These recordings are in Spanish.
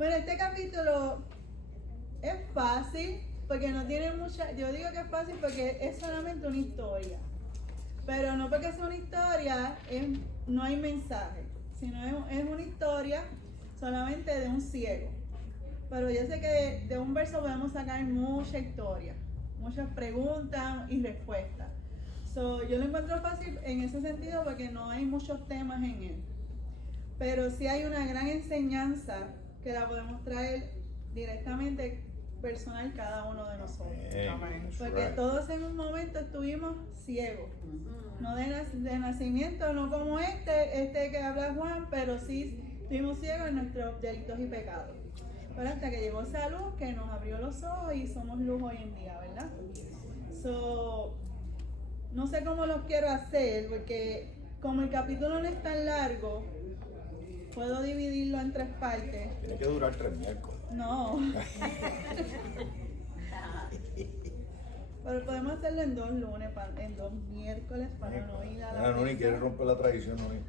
Bueno, este capítulo es fácil porque no tiene mucha. Yo digo que es fácil porque es solamente una historia. Pero no porque sea una historia, no hay mensaje. Sino es una historia solamente de un ciego. Pero yo sé que de un verso podemos sacar mucha historia, muchas preguntas y respuestas. Yo lo encuentro fácil en ese sentido porque no hay muchos temas en él. Pero sí hay una gran enseñanza que la podemos traer directamente personal cada uno de nosotros. Porque todos en un momento estuvimos ciegos. No de nacimiento, no como este que habla Juan, pero sí estuvimos ciegos en nuestros delitos y pecados. Pero hasta que llegó esa luz que nos abrió los ojos y somos luz hoy en día, ¿verdad? No sé cómo los quiero hacer, porque como el capítulo no es tan largo, puedo dividirlo en 3 partes. Tiene que durar 3 miércoles. No. Pero podemos hacerlo en 2 lunes, en 2 miércoles para no ir a la Noni quiere romper la tradición, Noni.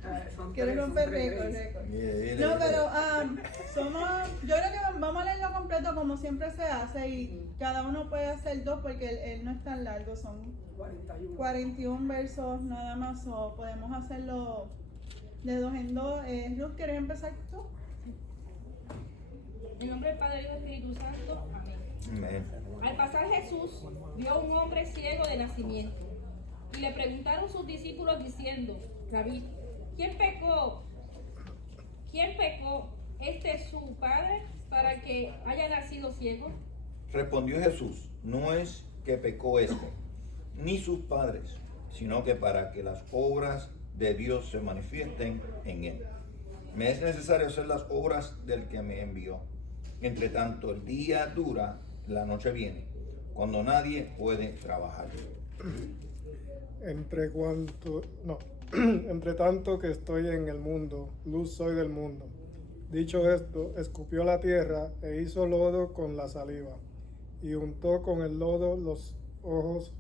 Quiere romper récord. No, pero yo creo que vamos a leerlo completo como siempre se hace y cada uno puede hacer 2 porque él no es tan largo, son 41 versos nada más, o podemos hacerlo de 2 en 2. Luz, ¿quieres empezar tú? En nombre del Padre, Hijo y Espíritu Santo. Amén. Amén. Al pasar Jesús vio a un hombre ciego de nacimiento y le preguntaron sus discípulos diciendo: Rabí, ¿quién pecó? ¿Su padre para que haya nacido ciego? Respondió Jesús, no es que pecó ni sus padres, sino que para que las obras de Dios se manifiesten en él. Me es necesario hacer las obras del que me envió. Entre tanto, el día dura, la noche viene, cuando nadie puede trabajar. Entre tanto que estoy en el mundo, luz soy del mundo. Dicho esto, escupió la tierra e hizo lodo con la saliva, y untó con el lodo los ojos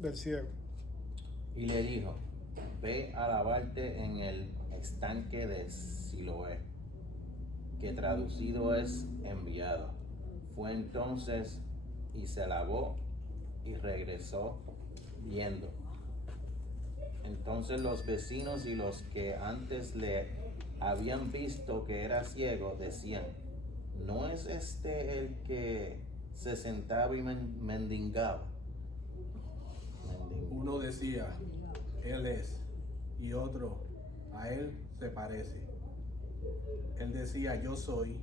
del ciego. Y le dijo: ve a lavarte en el estanque de Siloé, que traducido es enviado. Fue entonces y se lavó y regresó viendo. Entonces los vecinos y los que antes le habían visto que era ciego decían: ¿no es este el que se sentaba y mendigaba? Uno decía: él es, y otro: a él se parece. Él decía: yo soy,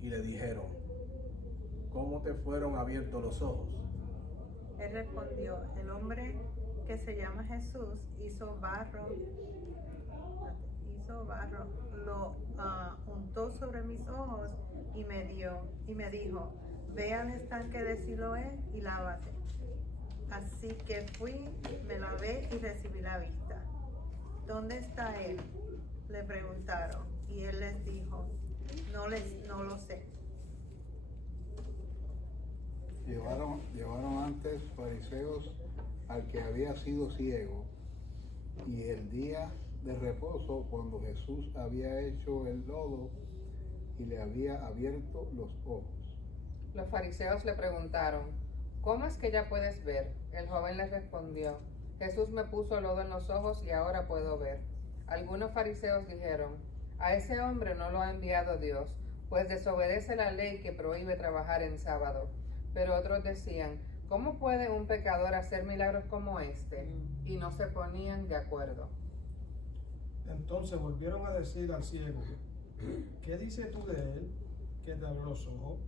y le dijeron: ¿cómo te fueron abiertos los ojos? Él respondió: el hombre que se llama Jesús hizo barro, lo untó sobre mis ojos y me dijo: ve al estanque de Siloé y lávate. Así que fui, me lavé y recibí la vista. ¿Dónde está él?, le preguntaron, y él les dijo: no lo sé. Llevaron antes fariseos al que había sido ciego, y el día de reposo, cuando Jesús había hecho el lodo y le había abierto los ojos. Los fariseos le preguntaron: ¿cómo es que ya puedes ver? El joven les respondió: Jesús me puso lodo en los ojos y ahora puedo ver. Algunos fariseos dijeron: a ese hombre no lo ha enviado Dios, pues desobedece la ley que prohíbe trabajar en sábado. Pero otros decían: ¿cómo puede un pecador hacer milagros como este? Y no se ponían de acuerdo. Entonces volvieron a decir al ciego: ¿qué dices tú de él, que te abrió los ojos?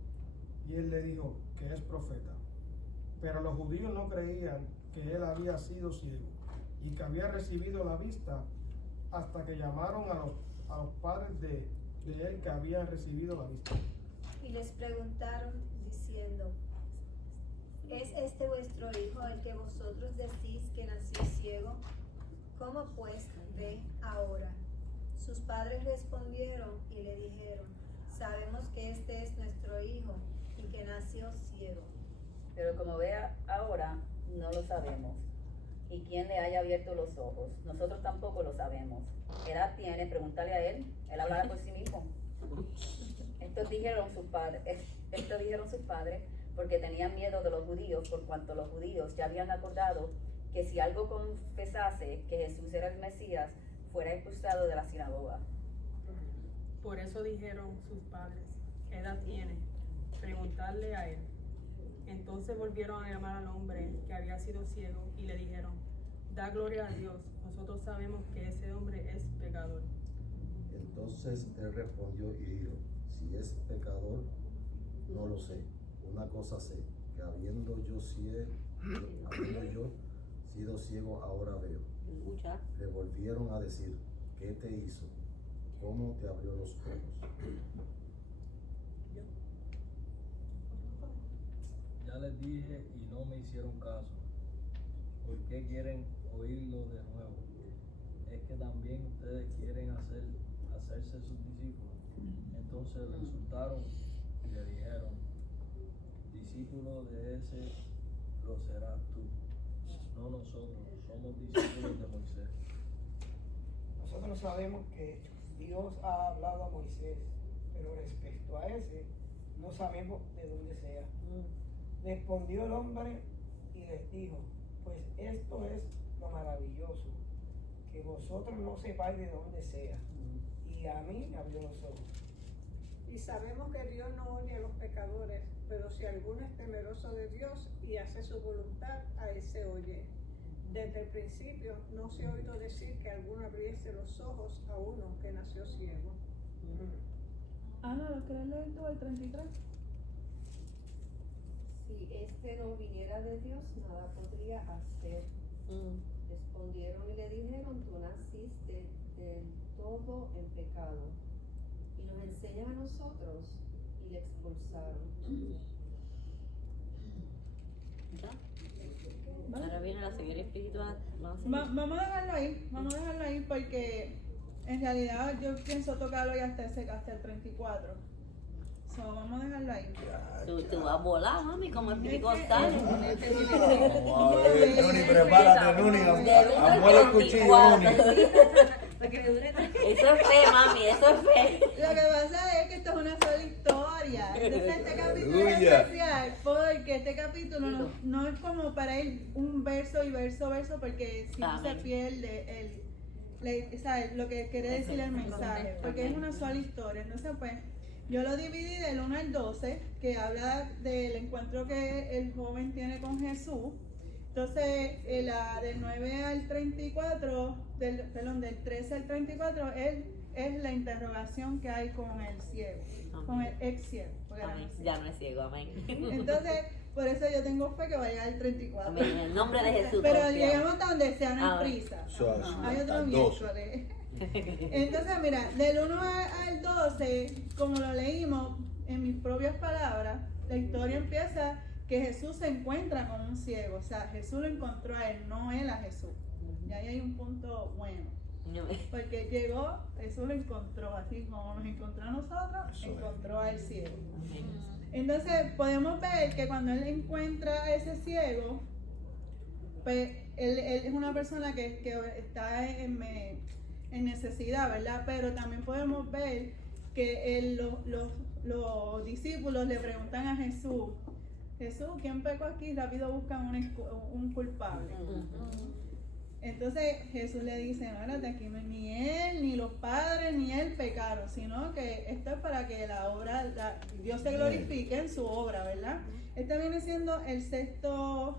Y él le dijo que es profeta. Pero los judíos no creían que él había sido ciego y que había recibido la vista, hasta que llamaron a los padres de él que habían recibido la vista. Y les preguntaron diciendo: ¿es este vuestro hijo el que vosotros decís que nació ciego? ¿Cómo pues ve ahora? Sus padres respondieron y le dijeron: sabemos que este es nuestro hijo y que nació ciego. Pero como ve ahora, no lo sabemos. ¿Y quién le haya abierto los ojos? Nosotros tampoco lo sabemos. ¿Qué edad tiene? Pregúntale a él. Él hablará por sí mismo. Estos dijeron sus padres porque tenían miedo de los judíos, por cuanto los judíos ya habían acordado que si algo confesase que Jesús era el Mesías, fuera expulsado de la sinagoga. Por eso dijeron sus padres, ¿qué edad tiene? Preguntarle a él. Entonces volvieron a llamar al hombre que había sido ciego y le dijeron, da gloria a Dios, nosotros sabemos que ese hombre es pecador. Entonces él respondió y dijo, si es pecador, no lo sé. Una cosa sé, que habiendo yo sido ciego, ahora veo. Le volvieron a decir, ¿qué te hizo? ¿Cómo te abrió los ojos? Ya les dije y no me hicieron caso. ¿Por qué quieren oírlo de nuevo? ¿Es que también ustedes quieren hacerse sus discípulos? Entonces le insultaron y le dijeron, discípulo de ese lo serás tú, no nosotros, somos discípulos de Moisés. Nosotros sabemos que Dios ha hablado a Moisés, pero respecto a ese, no sabemos de dónde sea. Respondió el hombre y les dijo, pues esto es lo maravilloso, que vosotros no sepáis de dónde sea, y a mí me abrió los ojos. Y sabemos que Dios no odia a los pecadores, pero si alguno es temeroso de Dios y hace su voluntad, a él se oye. Desde el principio no se ha oído decir que alguno abriese los ojos a uno que nació ciego. Ana, ¿lo quieres leer tú el 33? Si este no viniera de Dios, nada podría hacer. Respondieron y le dijeron, tú naciste del todo en pecado y nos enseñas a nosotros, y le expulsaron. Ahora viene la ceguera espiritual. Vamos a dejarlo ahí porque en realidad yo pienso tocarlo ya hasta el 34. So, vamos a dejarlo ahí. Tú vas a volar, mami, como el pentecostal. Nuni, prepárate, Nuni, amuela el cuchillo, Nuni. Eso es fe, mami, eso es fe. Lo que pasa es que esto es una sola historia. Entonces este capítulo es especial porque este capítulo no es como para ir un verso y verso, porque si no se pierde lo que quiere decir el mensaje, porque es una sola historia. Entonces pues yo lo dividí del 1 al 12, que habla del encuentro que el joven tiene con Jesús. Entonces, del 9 al 34, del 13 al 34, es la interrogación que hay con el ciego, con el ex ciego. Ya no es ciego, amén. Entonces, por eso yo tengo fe que va a llegar al 34. Amén, en el nombre de Jesús. Pero llegamos hasta donde sea, no hay prisa. Hay otro miércoles. Entonces, mira, del 1 al 12, como lo leímos en mis propias palabras, la historia empieza que Jesús se encuentra con un ciego. O sea, Jesús lo encontró a él, no él a Jesús. Y ahí hay un punto bueno. Porque llegó, Jesús lo encontró, así como nos encontró a nosotros, encontró al ciego. Entonces, podemos ver que cuando él encuentra a ese ciego, pues él es una persona que está en necesidad, ¿verdad? Pero también podemos ver que los discípulos le preguntan a Jesús, ¿quién pecó aquí? Rápido buscan un culpable. Entonces Jesús le dice, no, aquí ni él, ni los padres, ni él pecaron, sino que esto es para que Dios se glorifique en su obra, ¿verdad? Este viene siendo el sexto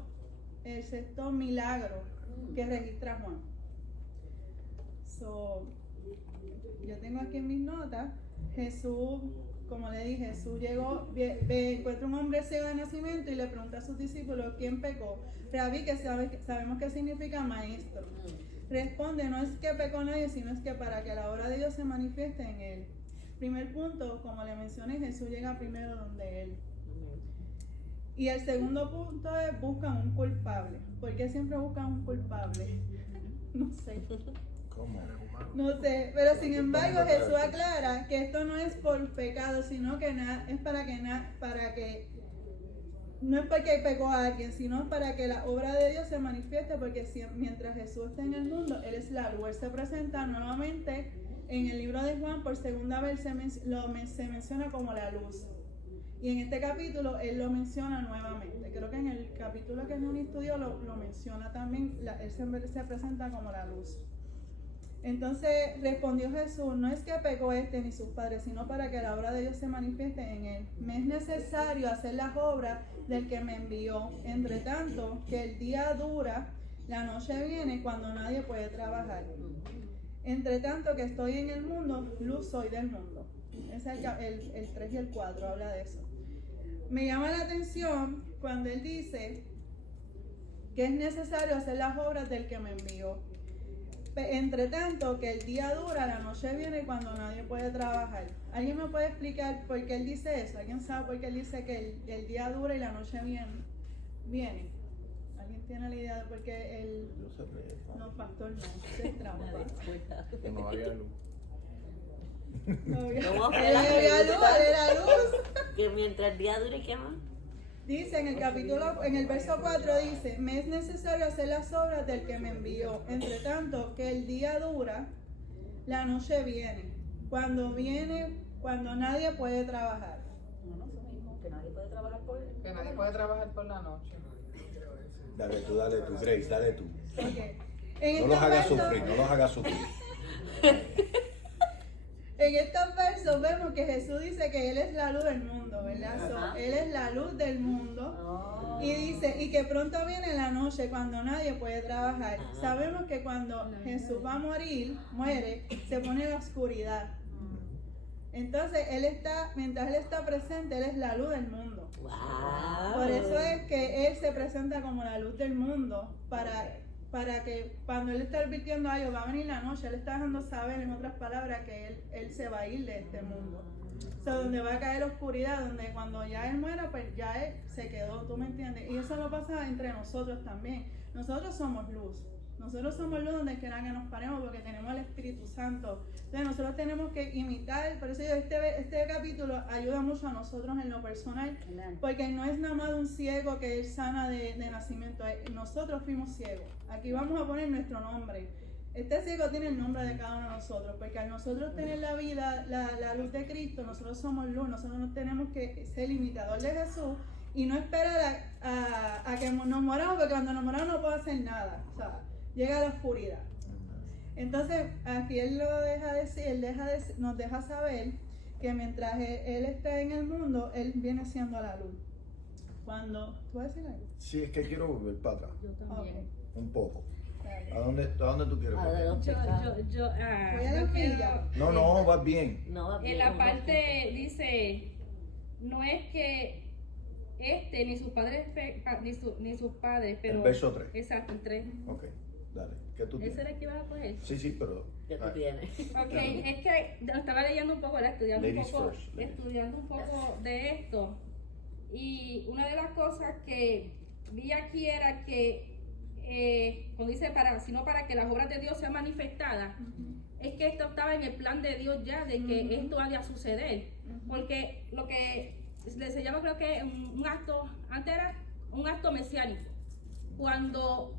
milagro que registra Juan. Yo tengo aquí en mis notas, Jesús, como le dije, Jesús llegó, encuentra un hombre ciego de nacimiento y le pregunta a sus discípulos, ¿quién pecó? Rabí, que sabemos que significa maestro. Responde, no es que pecó nadie, sino es que para que la obra de Dios se manifieste en él. Primer punto, como le mencioné, Jesús llega primero donde él. Y el segundo punto es, buscan un culpable. ¿Por qué siempre buscan un culpable? No sé. ¿Cómo? No sé, pero sin embargo Jesús aclara que esto no es por pecado, sino que es para que no es porque pecó a alguien, sino para que la obra de Dios se manifieste, porque mientras Jesús está en el mundo, Él es la luz. Él se presenta nuevamente en el libro de Juan por segunda vez se menciona como la luz. Y en este capítulo él lo menciona nuevamente. Creo que en el capítulo que Nuni estudió lo menciona también, él se presenta como la luz. Entonces respondió Jesús, no es que pecó ni sus padres, sino para que la obra de Dios se manifieste en él. Me es necesario hacer las obras del que me envió. Entre tanto, que el día dura, la noche viene cuando nadie puede trabajar. Entre tanto que estoy en el mundo, luz soy del mundo. Ese es el 3 y el 4, habla de eso. Me llama la atención cuando él dice que es necesario hacer las obras del que me envió. Entre tanto que el día dura, la noche viene cuando nadie puede trabajar. ¿Alguien me puede explicar por qué él dice eso? ¿Alguien sabe por qué él dice que el día dura y la noche viene? ¿Alguien tiene la idea de por qué él... No, pastor, no, se trampa. Que no había luz. No había luz, era luz. Que mientras el día dure, ¿qué más? Dice en el verso 4 dice, me es necesario hacer las obras del que me envió. Entre tanto que el día dura, la noche viene. Cuando nadie puede trabajar. Que nadie puede trabajar por él. Que nadie puede trabajar por la noche. Dale tú, Grace, dale tú. Okay. No los hagas sufrir. En estos versos vemos que Jesús dice que Él es la luz del mundo, ¿verdad? Él es la luz del mundo. Y dice, y que pronto viene la noche cuando nadie puede trabajar. Sabemos que cuando Jesús va a muere, se pone la oscuridad. Entonces, mientras Él está presente, Él es la luz del mundo. Por eso es que Él se presenta como la luz del mundo, para que cuando Él está advirtiendo a ellos, va a venir la noche, Él está dejando saber, en otras palabras, que Él se va a ir de este mundo. O sea, donde va a caer la oscuridad, donde cuando ya Él muera, pues ya Él se quedó, ¿tú me entiendes? Y eso lo pasa entre nosotros también. Nosotros somos luz. Nosotros somos luz donde quiera que nos paremos porque tenemos el Espíritu Santo. Entonces nosotros tenemos que imitar, por eso yo este capítulo ayuda mucho a nosotros en lo personal, porque no es nada más de un ciego que él sana de nacimiento, nosotros fuimos ciegos. Aquí vamos a poner nuestro nombre. Este ciego tiene el nombre de cada uno de nosotros, porque al nosotros tener la vida, la luz de Cristo, nosotros somos luz, nosotros no tenemos que ser imitador de Jesús y no esperar a que nos moramos, porque cuando nos moramos no puedo hacer nada. O sea, llega la oscuridad. Entonces, aquí él nos deja saber que mientras él está en el mundo, él viene siendo la luz. ¿Tú vas a decir algo? Sí, es que quiero volver para atrás. Yo también. Okay. Un poco. ¿A dónde tú quieres volver? Voy a la orilla. No, vas bien. En la parte dice, no es que ni sus padres, pero... El verso 3. Exacto, el 3. Ok, dale. ¿Qué tú tienes? ¿Ese era el que ibas a coger? Sí, pero... ¿Qué tú tienes? Ok, es que estaba leyendo un poco, estudiando un poco de esto. Y una de las cosas que vi aquí era que, cuando dice sino para que las obras de Dios sean manifestadas, es que esto estaba en el plan de Dios ya, de que esto haya suceder. Porque lo que se llama, creo que un acto, antes era un acto mesiánico. Cuando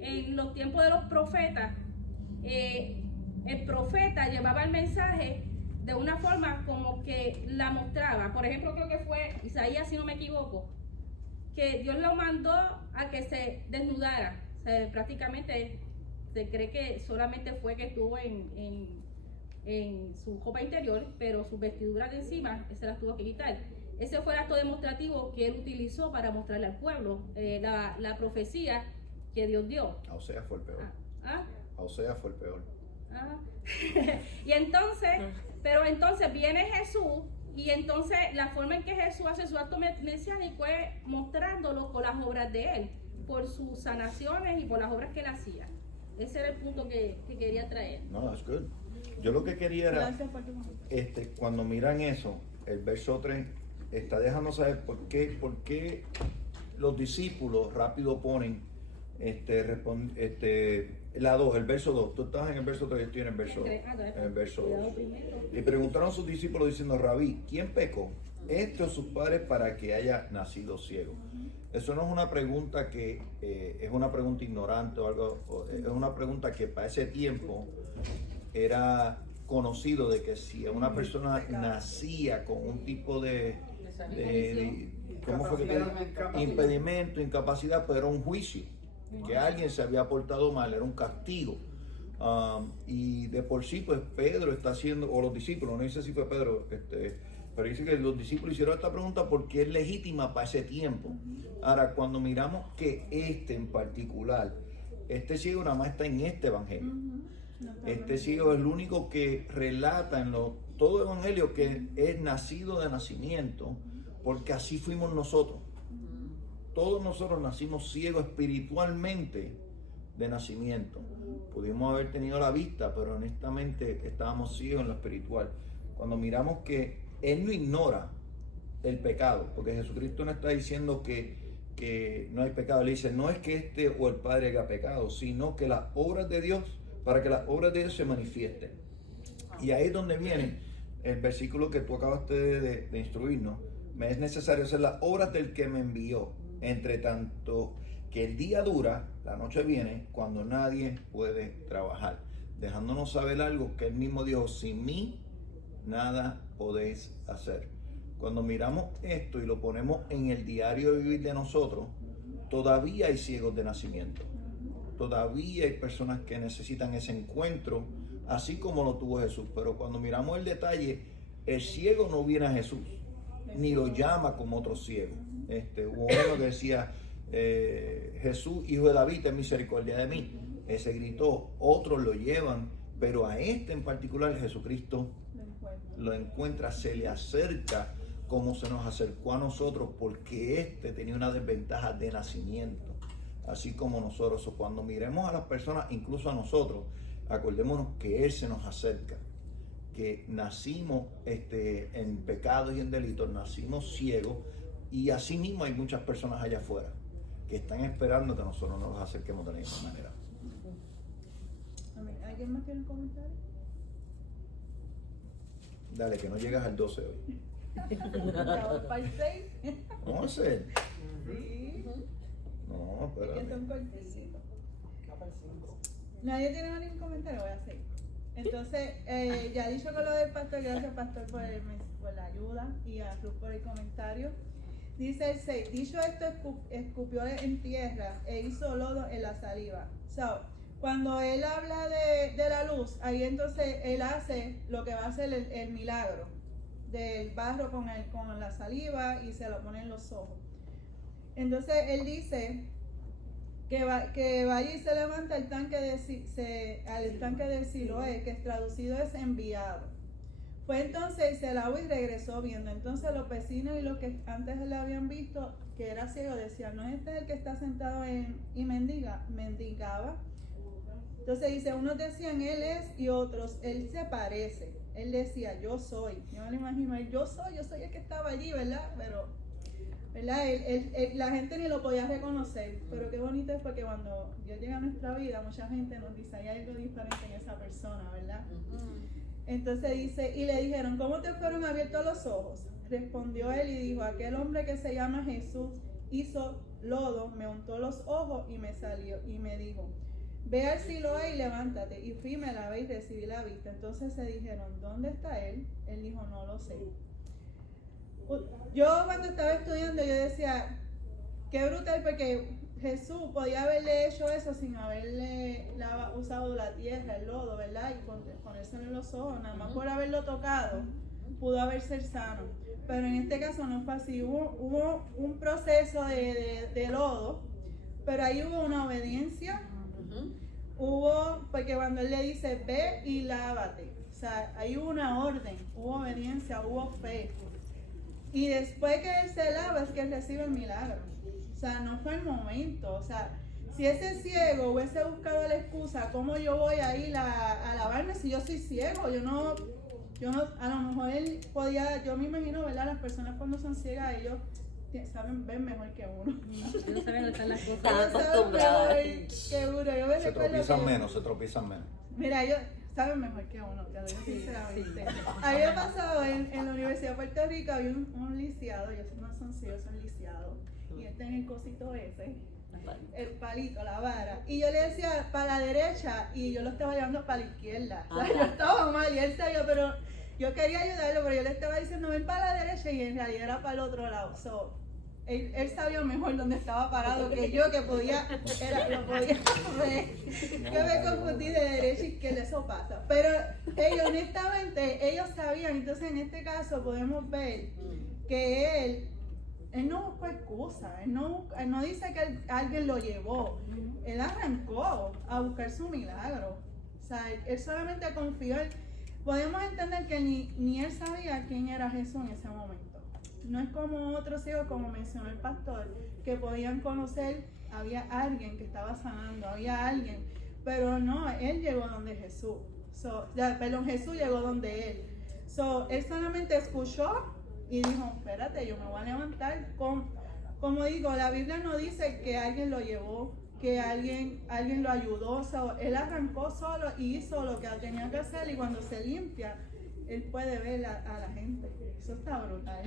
en los tiempos de los profetas, el profeta llevaba el mensaje de una forma como que la mostraba. Por ejemplo, creo que fue Isaías, si no me equivoco, que Dios lo mandó a que se desnudara. O sea, prácticamente se cree que solamente fue que estuvo en su ropa interior, pero sus vestiduras de encima, se las tuvo que quitar. Ese fue el acto demostrativo que él utilizó para mostrarle al pueblo la profecía que Dios dio. A Oseas fue el peor. A Oseas fue el peor. Y entonces, pero entonces viene Jesús, y entonces la forma en que Jesús hace su acto mesiánico es mostrándolo con las obras de él, por sus sanaciones y por las obras que él hacía. Ese era el punto que quería traer. No, that's good. Yo lo que quería era, cuando miran eso, el verso 3 está dejando saber por qué los discípulos rápido ponen la 2, el verso 2. Tú estás en el verso 3, yo estoy en el verso 2. Le preguntaron a sus discípulos diciendo, Rabí, ¿quién pecó? ¿Este o sus padres para que haya nacido ciego? Eso no es una pregunta que es una pregunta ignorante o algo, es una pregunta que para ese tiempo era conocido de que si una persona nacía con un tipo de ¿cómo fue que te dijo? Impedimento, incapacidad, pero era un juicio, que alguien se había portado mal, era un castigo. Y de por sí, pues Pedro está haciendo, o los discípulos, no dice si fue Pedro, pero dice que los discípulos hicieron esta pregunta porque es legítima para ese tiempo. Ahora, cuando miramos que en particular, este ciego nada más está en este evangelio. Este ciego es el único que relata en todo evangelio que es nacido de nacimiento, porque así fuimos nosotros. Todos nosotros nacimos ciegos espiritualmente de nacimiento. Pudimos haber tenido la vista, pero honestamente estábamos ciegos en lo espiritual. Cuando miramos que Él no ignora el pecado, porque Jesucristo no está diciendo que no hay pecado. Él dice, no es que este o el Padre haya pecado, sino que las obras de Dios, para que las obras de Dios se manifiesten. Y ahí es donde viene el versículo que tú acabaste de instruirnos. Me es necesario hacer las obras del que me envió, entre tanto que el día dura, la noche viene, cuando nadie puede trabajar, dejándonos saber algo que Él mismo dijo, sin mí nada podéis hacer. Cuando miramos esto y lo ponemos en el diario de vivir de nosotros, todavía hay ciegos de nacimiento, todavía hay personas que necesitan ese encuentro, así como lo tuvo Jesús. Pero cuando miramos el detalle, el ciego no viene a Jesús, ni lo llama como otro ciego. Hubo uno que decía, Jesús, hijo de David, ten misericordia de mí. Ese gritó, otros lo llevan, pero a este en particular Jesucristo lo encuentra, se le acerca como se nos acercó a nosotros, porque tenía una desventaja de nacimiento, así como nosotros. O cuando miremos a las personas, incluso a nosotros, acordémonos que Él se nos acerca, que nacimos en pecados y en delitos, nacimos ciegos, y así mismo hay muchas personas allá afuera que están esperando que nosotros nos acerquemos de la misma manera. ¿Alguien más tiene un comentario? Dale, que no llegas al 12 hoy. ¿Para el 6? ¿Cómo va a ser? Sí. No, pero. Que son corticitos. ¿Nadie tiene ningún comentario? Voy a seguir. Entonces, ya dicho con lo del pastor, gracias pastor por la ayuda y a Ruth por el comentario. Dice el 6, dicho esto, escupió en tierra e hizo lodo en la saliva. So, cuando él habla de la luz, ahí entonces él hace lo que va a hacer el milagro del barro con la saliva y se lo pone en los ojos. Entonces él dice que vaya y se levanta al tanque de Siloé, que traducido es enviado. Fue entonces y se lavó y regresó viendo. Entonces los vecinos y los que antes le habían visto que era ciego decían, ¿no es este el que está sentado y mendigaba? Entonces dice, unos decían él es y otros él se parece. Él decía, yo soy. Yo me lo imagino, yo soy el que estaba allí, ¿verdad? Pero, ¿verdad? La gente ni lo podía reconocer. Pero qué bonito es porque cuando Dios llega a nuestra vida, mucha gente nos dice, hay algo diferente en esa persona, ¿verdad? Entonces dice, y le dijeron, ¿cómo te fueron abiertos los ojos? Respondió él y dijo, aquel hombre que se llama Jesús hizo lodo, me untó los ojos y me salió y me dijo, ve al Siloé y levántate. Y fui, me lavé y recibí la vista. Entonces se dijeron, ¿dónde está él? Él dijo, no lo sé. Yo cuando estaba estudiando, yo decía, qué brutal, porque Jesús podía haberle hecho eso sin haberle usado la tierra, el lodo, ¿verdad? Y ponérselo en los ojos, nada más por haberlo tocado, pudo haber ser sano. Pero en este caso no fue así. Hubo un proceso de lodo, pero ahí hubo una obediencia. Porque cuando él le dice, ve y lávate, o sea, ahí hubo una orden, hubo obediencia, hubo fe. Y después que él se lava es que él recibe el milagro. O sea, no fue el momento. O sea, si ese ciego hubiese buscado la excusa, ¿cómo yo voy a ir a lavarme si yo soy ciego? Yo no, a lo mejor él podía, yo me imagino, ¿verdad? Las personas cuando son ciegas, ellos ven mejor que uno. No saben dónde están las cosas. Están acostumbrados. Que uno. Yo me Se tropiezan menos. Mira, ellos saben mejor que uno, te lo digo sinceramente. Había pasado en la Universidad de Puerto Rico, había un lisiado, ellos no son ciegos, son lisiados. Y él tenía el cosito ese. el palito, la vara. Y yo le decía para la derecha y yo lo estaba llevando para la izquierda. O sea, yo estaba mal y él sabía, pero yo quería ayudarlo, pero yo le estaba diciendo ven para la derecha y en realidad era para el otro lado. So, él sabía mejor dónde estaba parado que yo, que lo podía ver. Que me confundí de derecha a izquierda, eso pasa. Pero ellos, honestamente, ellos sabían. Entonces, en este caso, podemos ver que él no buscó excusa. Él no dice que alguien lo llevó. Él arrancó a buscar su milagro. O sea, él solamente confió. Podemos entender que ni él sabía quién era Jesús en ese momento. No es como otros ciegos, como mencionó el pastor, que podían conocer, había alguien que estaba sanando, había alguien, pero no, él llegó donde Jesús. Jesús llegó donde él. Él solamente escuchó y dijo, espérate, yo me voy a levantar. Como digo, la Biblia no dice que alguien lo llevó, que alguien lo ayudó. Él arrancó solo y hizo lo que tenía que hacer, y cuando se limpia, él puede ver a la gente. Eso está brutal.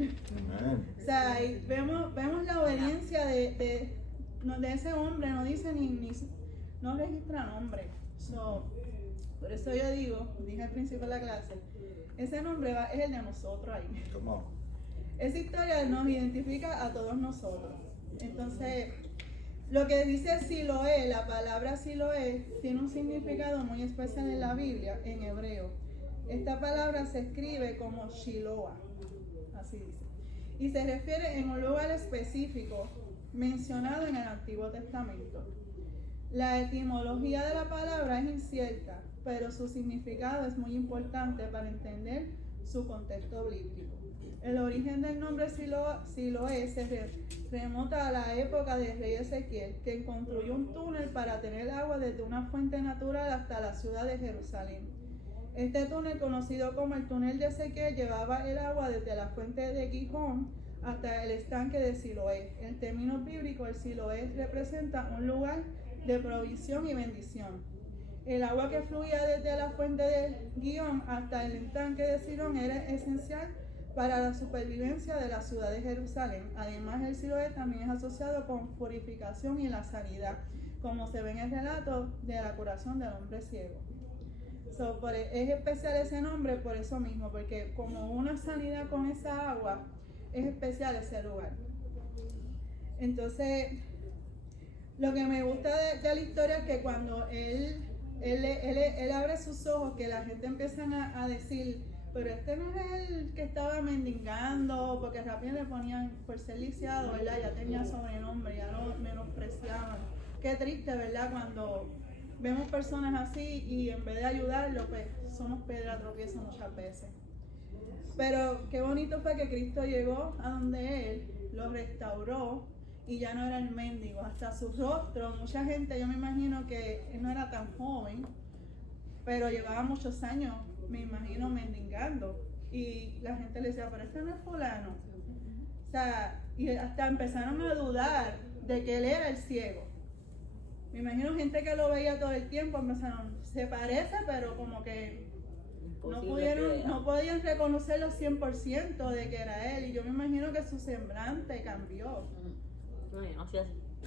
O sea, vemos la obediencia de ese hombre. No dice no registra nombre. Por eso yo dije al principio de la clase, ese nombre es el de nosotros ahí. Esa historia nos identifica a todos nosotros. Entonces, lo que dice Siloé, la palabra Siloé, tiene un significado muy especial en la Biblia, en hebreo. Esta palabra se escribe como Shiloah, así dice, y se refiere en un lugar específico mencionado en el Antiguo Testamento. La etimología de la palabra es incierta, pero su significado es muy importante para entender su contexto bíblico. El origen del nombre Siloé se remonta a la época del rey Ezequiel, quien construyó un túnel para tener agua desde una fuente natural hasta la ciudad de Jerusalén. Este túnel, conocido como el túnel de Ezequiel, llevaba el agua desde la fuente de Gihón hasta el estanque de Siloé. En términos bíblicos, el Siloé representa un lugar de provisión y bendición. El agua que fluía desde la fuente de Gihón hasta el estanque de Siloé era esencial para la supervivencia de la ciudad de Jerusalén. Además, el Siloé también es asociado con purificación y la sanidad, como se ve en el relato de la curación del hombre ciego. Es especial ese nombre por eso mismo, porque como una sanidad con esa agua, es especial ese lugar. Entonces, lo que me gusta de la historia es que cuando él abre sus ojos, que la gente empieza a decir, pero este no es el que estaba mendigando, porque rápido le ponían por ser lisiado, ¿verdad? Ya tenía sobrenombre, ya lo menospreciaban. Qué triste, ¿verdad? Cuando vemos personas así y en vez de ayudarlo, pues somos piedra tropiezo muchas veces. Pero qué bonito fue que Cristo llegó a donde él, lo restauró y ya no era el mendigo. Hasta su rostro, mucha gente, yo me imagino que él no era tan joven, pero llevaba muchos años, me imagino, mendigando. Y la gente le decía, pero este no es fulano. O sea, y hasta empezaron a dudar de que él era el ciego. Me imagino gente que lo veía todo el tiempo, empezaron, se parece, pero como que no podían reconocerlo 100% de que era él. Y yo me imagino que su semblante cambió.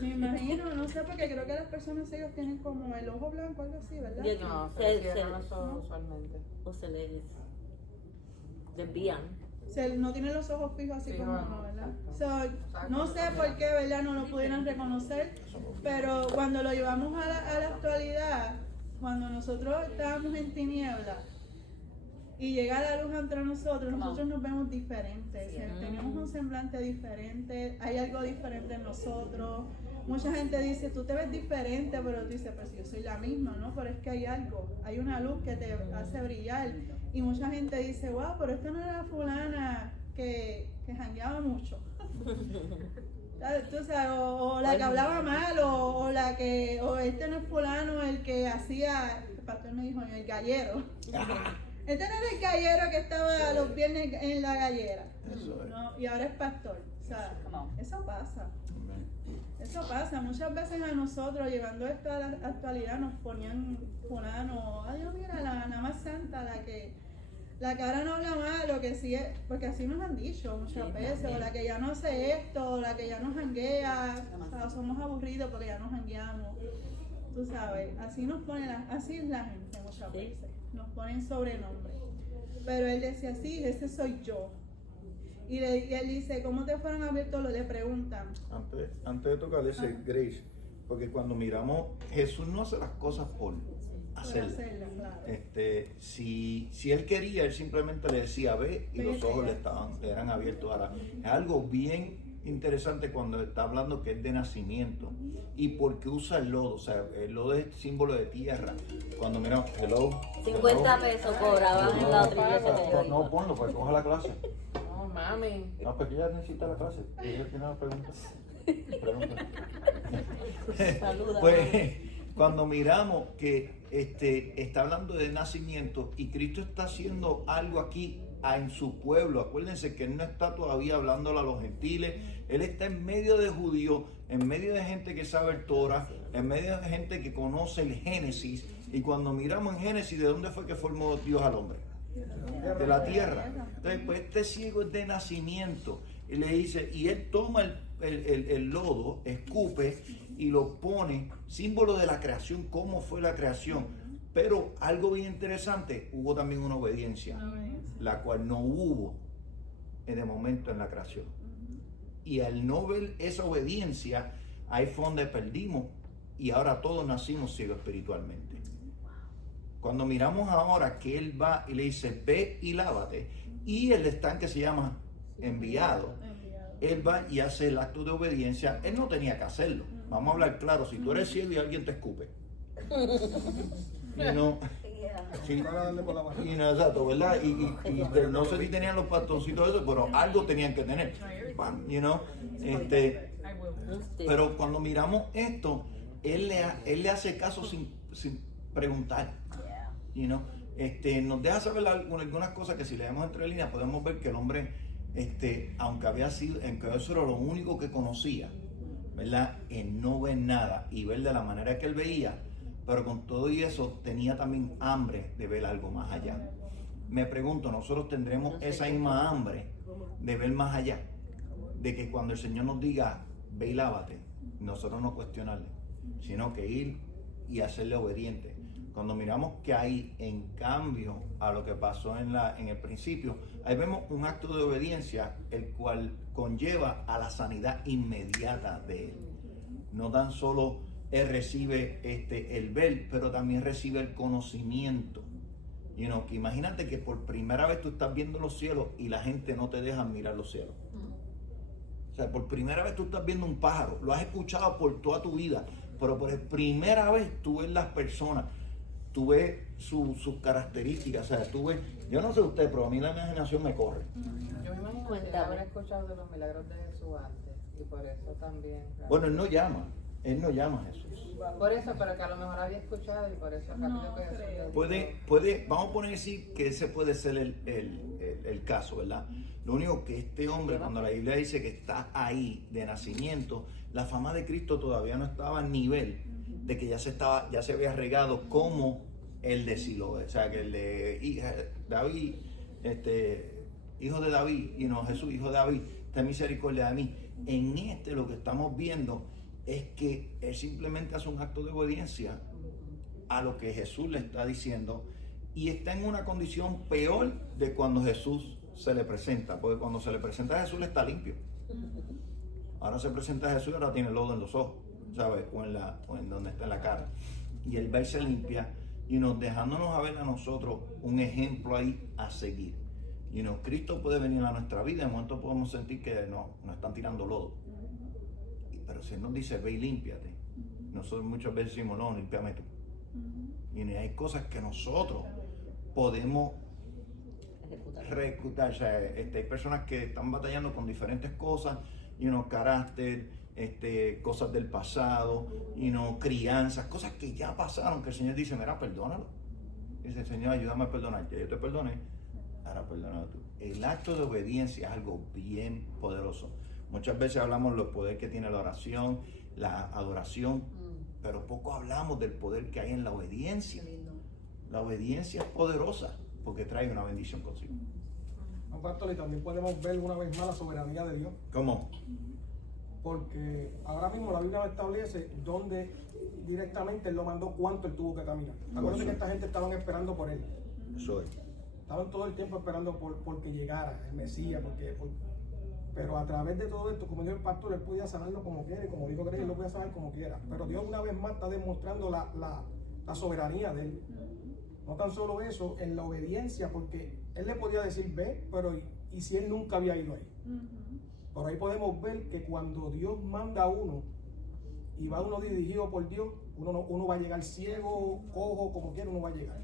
Me imagino, no sé, porque creo que las personas ciegas tienen como el ojo blanco, algo así, ¿verdad? No, se cierran los ojos usualmente. O se les desvían. No tienen los ojos fijos así como uno, ¿verdad? No sé por qué, ¿verdad? No lo pudieran reconocer, pero cuando lo llevamos a la actualidad, cuando nosotros estábamos en tinieblas y llega la luz entre nosotros nos vemos diferentes, tenemos un semblante diferente, hay algo diferente en nosotros. Mucha gente dice, tú te ves diferente, pero tú dices, pues yo soy la misma, ¿no? Pero es que hay algo, hay una luz que te hace brillar. Y mucha gente dice, wow, pero esta no era la fulana que jangueaba mucho. Entonces, o la que hablaba mal, o este no es fulano el que hacía, el pastor me dijo, el gallero. Este no era el gallero que estaba los viernes en la gallera, ¿no? Y ahora es pastor. O sea, eso pasa. Eso pasa. Muchas veces a nosotros, llevando esto a la actualidad, nos ponían fulano, ay, mira, la más santa, La que ahora no habla más, lo que sí es, porque así nos han dicho muchas veces, o la que ya no hace esto, o la que ya no janguea, o sea, somos aburridos porque ya no jangueamos. Tú sabes, así nos ponen, así es la gente muchas veces, nos ponen sobrenombre. Pero él decía, sí, ese soy yo. Y él dice, ¿cómo te fueron abiertos? Le preguntan. Antes de tocar ese, Grace, porque cuando miramos, Jesús no hace las cosas por hacerlas. Claro. Si él quería, él simplemente le decía, ve, y los ojos le eran abiertos. Ahora, es algo bien interesante cuando está hablando que es de nacimiento y porque usa el lodo, o sea, el lodo es símbolo de tierra. Cuando miramos, hello, 50 pesos cobraban en la otra iglesia que yo iba. no, ponlo, pues coja la clase. No, mami. No, porque ella necesita la clase. Ella tiene una pregunta. Saluda. Pues cuando miramos que está hablando de nacimiento y Cristo está haciendo algo aquí en su pueblo, acuérdense que él no está todavía hablándole a los gentiles, él está en medio de judíos, en medio de gente que sabe el Torah, en medio de gente que conoce el Génesis, y cuando miramos en Génesis, ¿de dónde fue que formó Dios al hombre? De la tierra. Entonces, pues este ciego es de nacimiento, y le dice, y él toma el lodo, escupe y lo pone, símbolo de la creación, cómo fue la creación. Pero algo bien interesante, hubo también una obediencia, la cual no hubo en el momento en la creación. Y al no ver esa obediencia, ahí fue donde perdimos y ahora todos nacimos ciegos espiritualmente. Cuando miramos ahora que él va y le dice, ve y lávate, y el estanque se llama enviado, él va y hace el acto de obediencia, él no tenía que hacerlo. Vamos a hablar claro, si tú eres ciego y alguien te escupe. Y no, sí, y no, exacto, ¿verdad? No sé si tenían los pastoncitos eso, pero algo tenían que tener. You know? Pero cuando miramos esto, él le hace caso sin preguntar. You know? Nos deja saber algunas cosas que si leemos entre líneas podemos ver que el hombre, aunque eso era lo único que conocía, ¿verdad? En no ver nada y ver de la manera que él veía, pero con todo y eso tenía también hambre de ver algo más allá. Me pregunto, ¿nosotros tendremos esa misma hambre de ver más allá? De que cuando el Señor nos diga, ve y lávate, nosotros no cuestionarle, sino que ir y hacerle obediente. Cuando miramos que ahí, en cambio a lo que pasó en el principio, ahí vemos un acto de obediencia, el cual conlleva a la sanidad inmediata de él. No tan solo él recibe el ver, pero también recibe el conocimiento. Que imagínate que por primera vez tú estás viendo los cielos y la gente no te deja mirar los cielos. O sea, por primera vez tú estás viendo un pájaro, lo has escuchado por toda tu vida, pero por primera vez tú ves las personas, tú ves sus características, o sea, tú ves, yo no sé usted, pero a mí la imaginación me corre. Yo me imagino que habrá escuchado de los milagros de Jesús antes y por eso también. Bueno, él no llama a Jesús. Por eso, pero que a lo mejor había escuchado y por eso rápido que Jesús puede, vamos a poner así que ese puede ser el caso, ¿verdad? Lo único que este hombre, cuando la Biblia dice que está ahí de nacimiento, la fama de Cristo todavía no estaba a nivel de que ya se había regado como el de Siloé, o sea, que el de David, hijo de David, y no Jesús, hijo de David, ten misericordia de mí. En lo que estamos viendo es que él simplemente hace un acto de obediencia a lo que Jesús le está diciendo y está en una condición peor de cuando Jesús se le presenta, porque cuando se le presenta a Jesús le está limpio. Ahora se presenta a Jesús y ahora tiene lodo en los ojos, ¿sabes? O en donde está en la cara. Y él va y se limpia y dejándonos a ver a nosotros un ejemplo ahí a seguir. Cristo puede venir a nuestra vida, de momento podemos sentir que nos están tirando lodo. Pero si él nos dice, ve y límpiate, nosotros muchas veces decimos, no, límpiame tú. Y hay cosas que nosotros podemos ejecutar. O sea, hay personas que están batallando con diferentes cosas, carácter, cosas del pasado, crianzas, cosas que ya pasaron, que el Señor dice, mira, perdónalo. Dice, Señor, ayúdame a perdonar. Ya yo te perdoné, ahora perdónalo tú. El acto de obediencia es algo bien poderoso. Muchas veces hablamos del poder que tiene la oración, la adoración, pero poco hablamos del poder que hay en la obediencia. La obediencia es poderosa. porque trae una bendición consigo. Pastor, y también podemos ver una vez más la soberanía de Dios. ¿Cómo? Porque ahora mismo la Biblia no establece dónde directamente Él lo mandó, cuánto Él tuvo que caminar. Acuérdense que esta gente estaban esperando por Él. Eso es. Estaban todo el tiempo esperando porque llegara el Mesías, pero a través de todo esto, como dijo el pastor, Él podía sanarlo como quiera, y como dijo Greg, Él lo podía sanar como quiera. Pero Dios una vez más está demostrando la soberanía de Él. No tan solo eso, en la obediencia, porque Él le podía decir ve, pero ¿y si Él nunca había ido ahí? Por ahí podemos ver que cuando Dios manda a uno y va uno dirigido por Dios, uno va a llegar ciego, cojo, como quiera, uno va a llegar.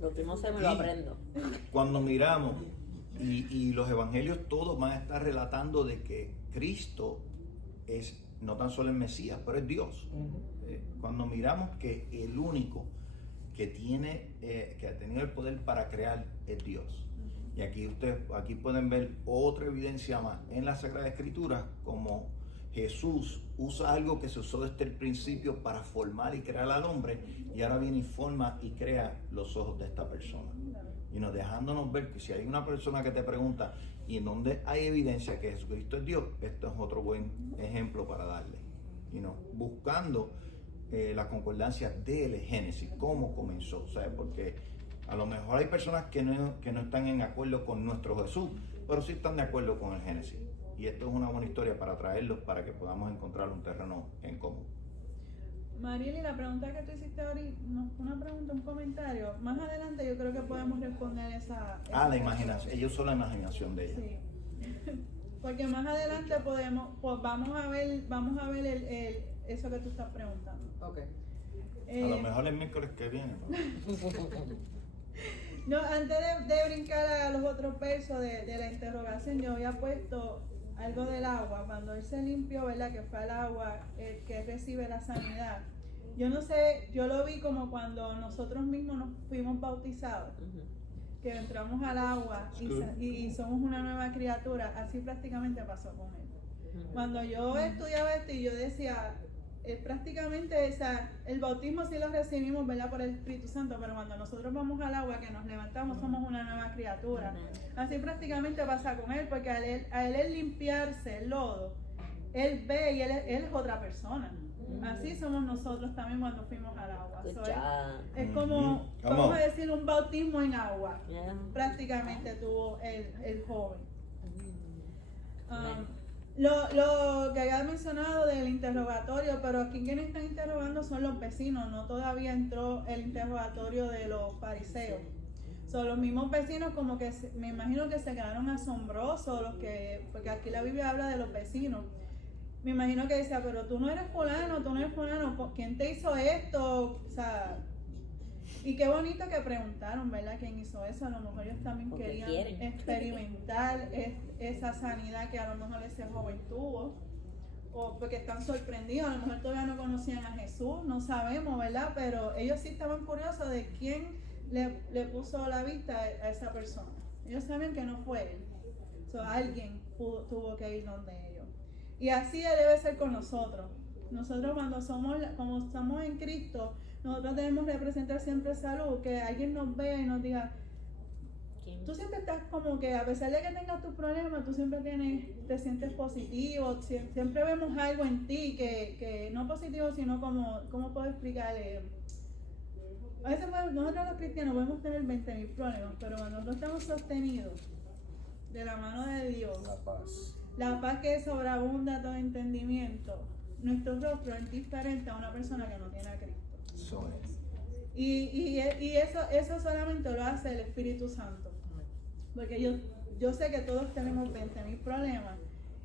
Lo que no sé me lo aprendo. Cuando miramos, y los evangelios todos van a estar relatando de que Cristo es no tan solo el Mesías, pero es Dios. Cuando miramos que el único que ha tenido el poder para crear es Dios. Y aquí pueden ver otra evidencia más en la Sagrada Escritura, como Jesús usa algo que se usó desde el principio para formar y crear al hombre, y ahora viene y forma y crea los ojos de esta persona. Y nos dejándonos ver que si hay una persona que te pregunta y en donde hay evidencia que Jesucristo es Dios, esto es otro buen ejemplo para darle. Buscando la concordancia del Génesis, cómo comenzó, ¿sabes? Porque a lo mejor hay personas que no están en acuerdo con nuestro Jesús, pero sí están de acuerdo con el Génesis. Y esto es una buena historia para traerlos, para que podamos encontrar un terreno en común. Marily, la pregunta que tú hiciste ahorita, no fue una pregunta, un comentario. Más adelante yo creo que podemos responder esa la imaginación. Ella usó la imaginación de ella. Sí. Porque más adelante vamos a ver eso que tú estás preguntando. Ok. A lo mejor el miércoles que viene. No, antes de brincar a los otros versos de la interrogación, yo había puesto algo del agua. Cuando él se limpió, ¿verdad? Que fue el agua que recibe la sanidad. Yo no sé, yo lo vi como cuando nosotros mismos nos fuimos bautizados, que entramos al agua y somos una nueva criatura. Así prácticamente pasó con él. Cuando yo estudiaba esto y yo decía, prácticamente, o sea, el bautismo sí lo recibimos, ¿verdad? Por el Espíritu Santo, pero cuando nosotros vamos al agua, que nos levantamos, somos una nueva criatura. Así prácticamente pasa con él, porque a él limpiarse el lodo, él ve y él es otra persona. Así somos nosotros también cuando fuimos al agua. Es como, vamos a decir, un bautismo en agua. Prácticamente tuvo el joven. Lo que había mencionado del interrogatorio, pero aquí quienes están interrogando son los vecinos, no todavía entró el interrogatorio de los fariseos. Son los mismos vecinos, como que me imagino que se quedaron asombrosos, porque aquí la Biblia habla de los vecinos. Me imagino que decía, pero tú no eres fulano, ¿quién te hizo esto? O sea, y qué bonito que preguntaron, ¿verdad? ¿Quién hizo eso? A lo mejor ellos también querían experimentar esa sanidad que a lo mejor ese joven tuvo, o porque están sorprendidos, a lo mejor todavía no conocían a Jesús, no sabemos, ¿verdad? Pero ellos sí estaban curiosos de quién le puso la vista a esa persona. Ellos sabían que no fue él, alguien tuvo que ir donde ellos. Y así debe ser con nosotros. Nosotros como estamos en Cristo, nosotros debemos representar siempre salud, que alguien nos vea y nos diga, tú siempre estás como que a pesar de que tengas tus problemas, tú siempre te sientes positivo, siempre vemos algo en ti que no positivo, sino como, ¿cómo puedo explicarle? A veces nosotros los cristianos podemos tener 20,000 problemas, pero cuando nosotros estamos sostenidos de la mano de Dios, la paz que sobreabunda todo entendimiento, nuestro rostro es diferente a una persona que no tiene a Cristo. Eso es. Y eso solamente lo hace el Espíritu Santo. Porque yo sé que todos tenemos 20,000 problemas.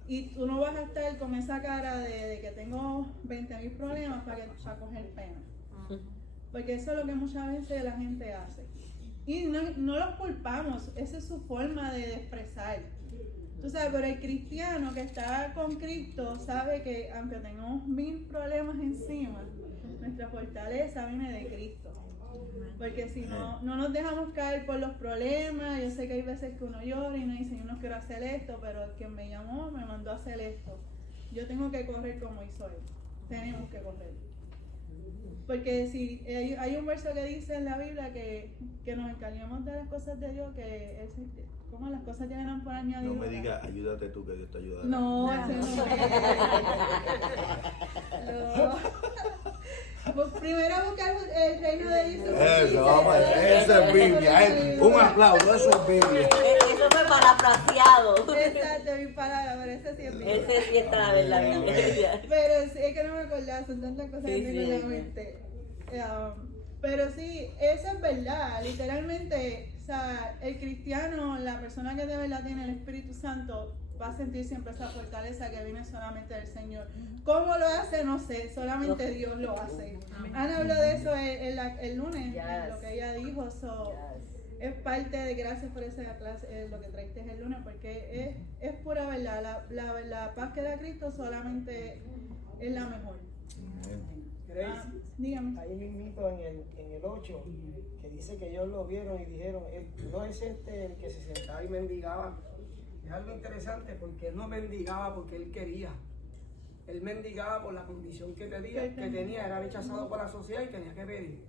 Y tú no vas a estar con esa cara de que tengo 20,000 problemas para coger pena. Porque eso es lo que muchas veces la gente hace. Y no los culpamos, esa es su forma de expresar. Tú sabes, pero el cristiano que está con Cristo sabe que aunque tengamos 1000 problemas encima, nuestra fortaleza viene de Cristo. Porque si no nos dejamos caer por los problemas, yo sé que hay veces que uno llora y no dice, yo no quiero hacer esto, pero el que me llamó me mandó a hacer esto. Yo tengo que correr como hizo él. Tenemos que correr. Porque si hay un verso que dice en la Biblia que nos encarguemos de las cosas de Dios, que es como las cosas llegan por añadidura. No me digas, ayúdate tú, que Dios te ayudará. No, ese no es. No. Pues primero buscar el reino de Dios. Eso, vamos, esa es Biblia. Un aplauso, eso es Biblia. Eso fue parafraseado. Exacto, mi palabra, pero ese sí es Biblia. Ese sí está en la Biblia. Pero sí, es que no me acordaba, son tantas cosas que tengo en la mente. Pero sí, eso es verdad, literalmente, o sea, el cristiano, la persona que de verdad tiene el Espíritu Santo, va a sentir siempre esa fortaleza que viene solamente del Señor. ¿Cómo lo hace? No sé, solamente Dios lo hace. Ana habló de eso el lunes, lo que ella dijo, es parte de, gracias por esa clase, lo que traiste el lunes, porque es pura verdad, la paz que da Cristo solamente es la mejor. Grace, dígame. ahí mismito en el 8, que dice que ellos lo vieron y dijeron, no es este el que se sentaba y mendigaba. Es algo interesante porque él no mendigaba porque él quería. Él mendigaba por la condición que tenía, era rechazado por la sociedad y tenía que pedir.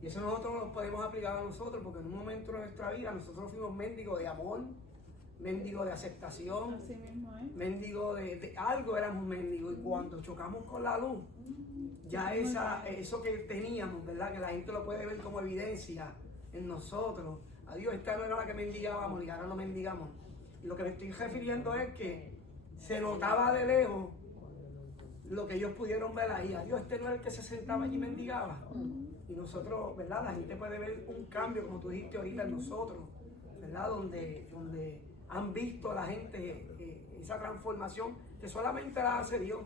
Y eso nosotros nos podemos aplicar a nosotros porque en un momento de nuestra vida nosotros fuimos mendigos de amor, mendigos de aceptación, mendigos de algo éramos mendigos. Y cuando chocamos con la luz, ya eso que teníamos, ¿verdad? Que la gente lo puede ver como evidencia en nosotros. Adiós, esta no era la que mendigábamos y ahora no mendigamos. Y lo que me estoy refiriendo es que se notaba de lejos lo que ellos pudieron ver ahí. Adiós, este no era el que se sentaba allí y mendigaba. Y nosotros, ¿verdad? La gente puede ver un cambio, como tú dijiste ahorita, en nosotros, ¿verdad? Donde han visto la gente esa transformación que solamente la hace Dios.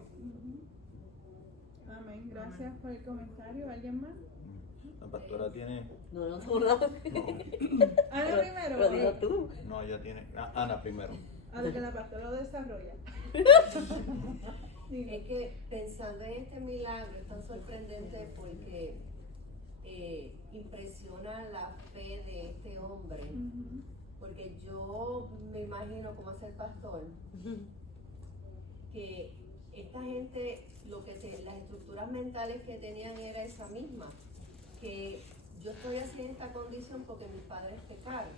Amén. Gracias por el comentario. ¿Alguien más? La pastora tiene. No. Ana primero. Lo digo tú. No, ella tiene. Ana primero. A lo que la pastora lo desarrolla. Es que pensando en este milagro es tan sorprendente porque impresiona la fe de este hombre. Porque yo me imagino como hace el pastor que esta gente, las estructuras mentales que tenían era esa misma, que yo estoy así en esta condición porque mis padres pecaron.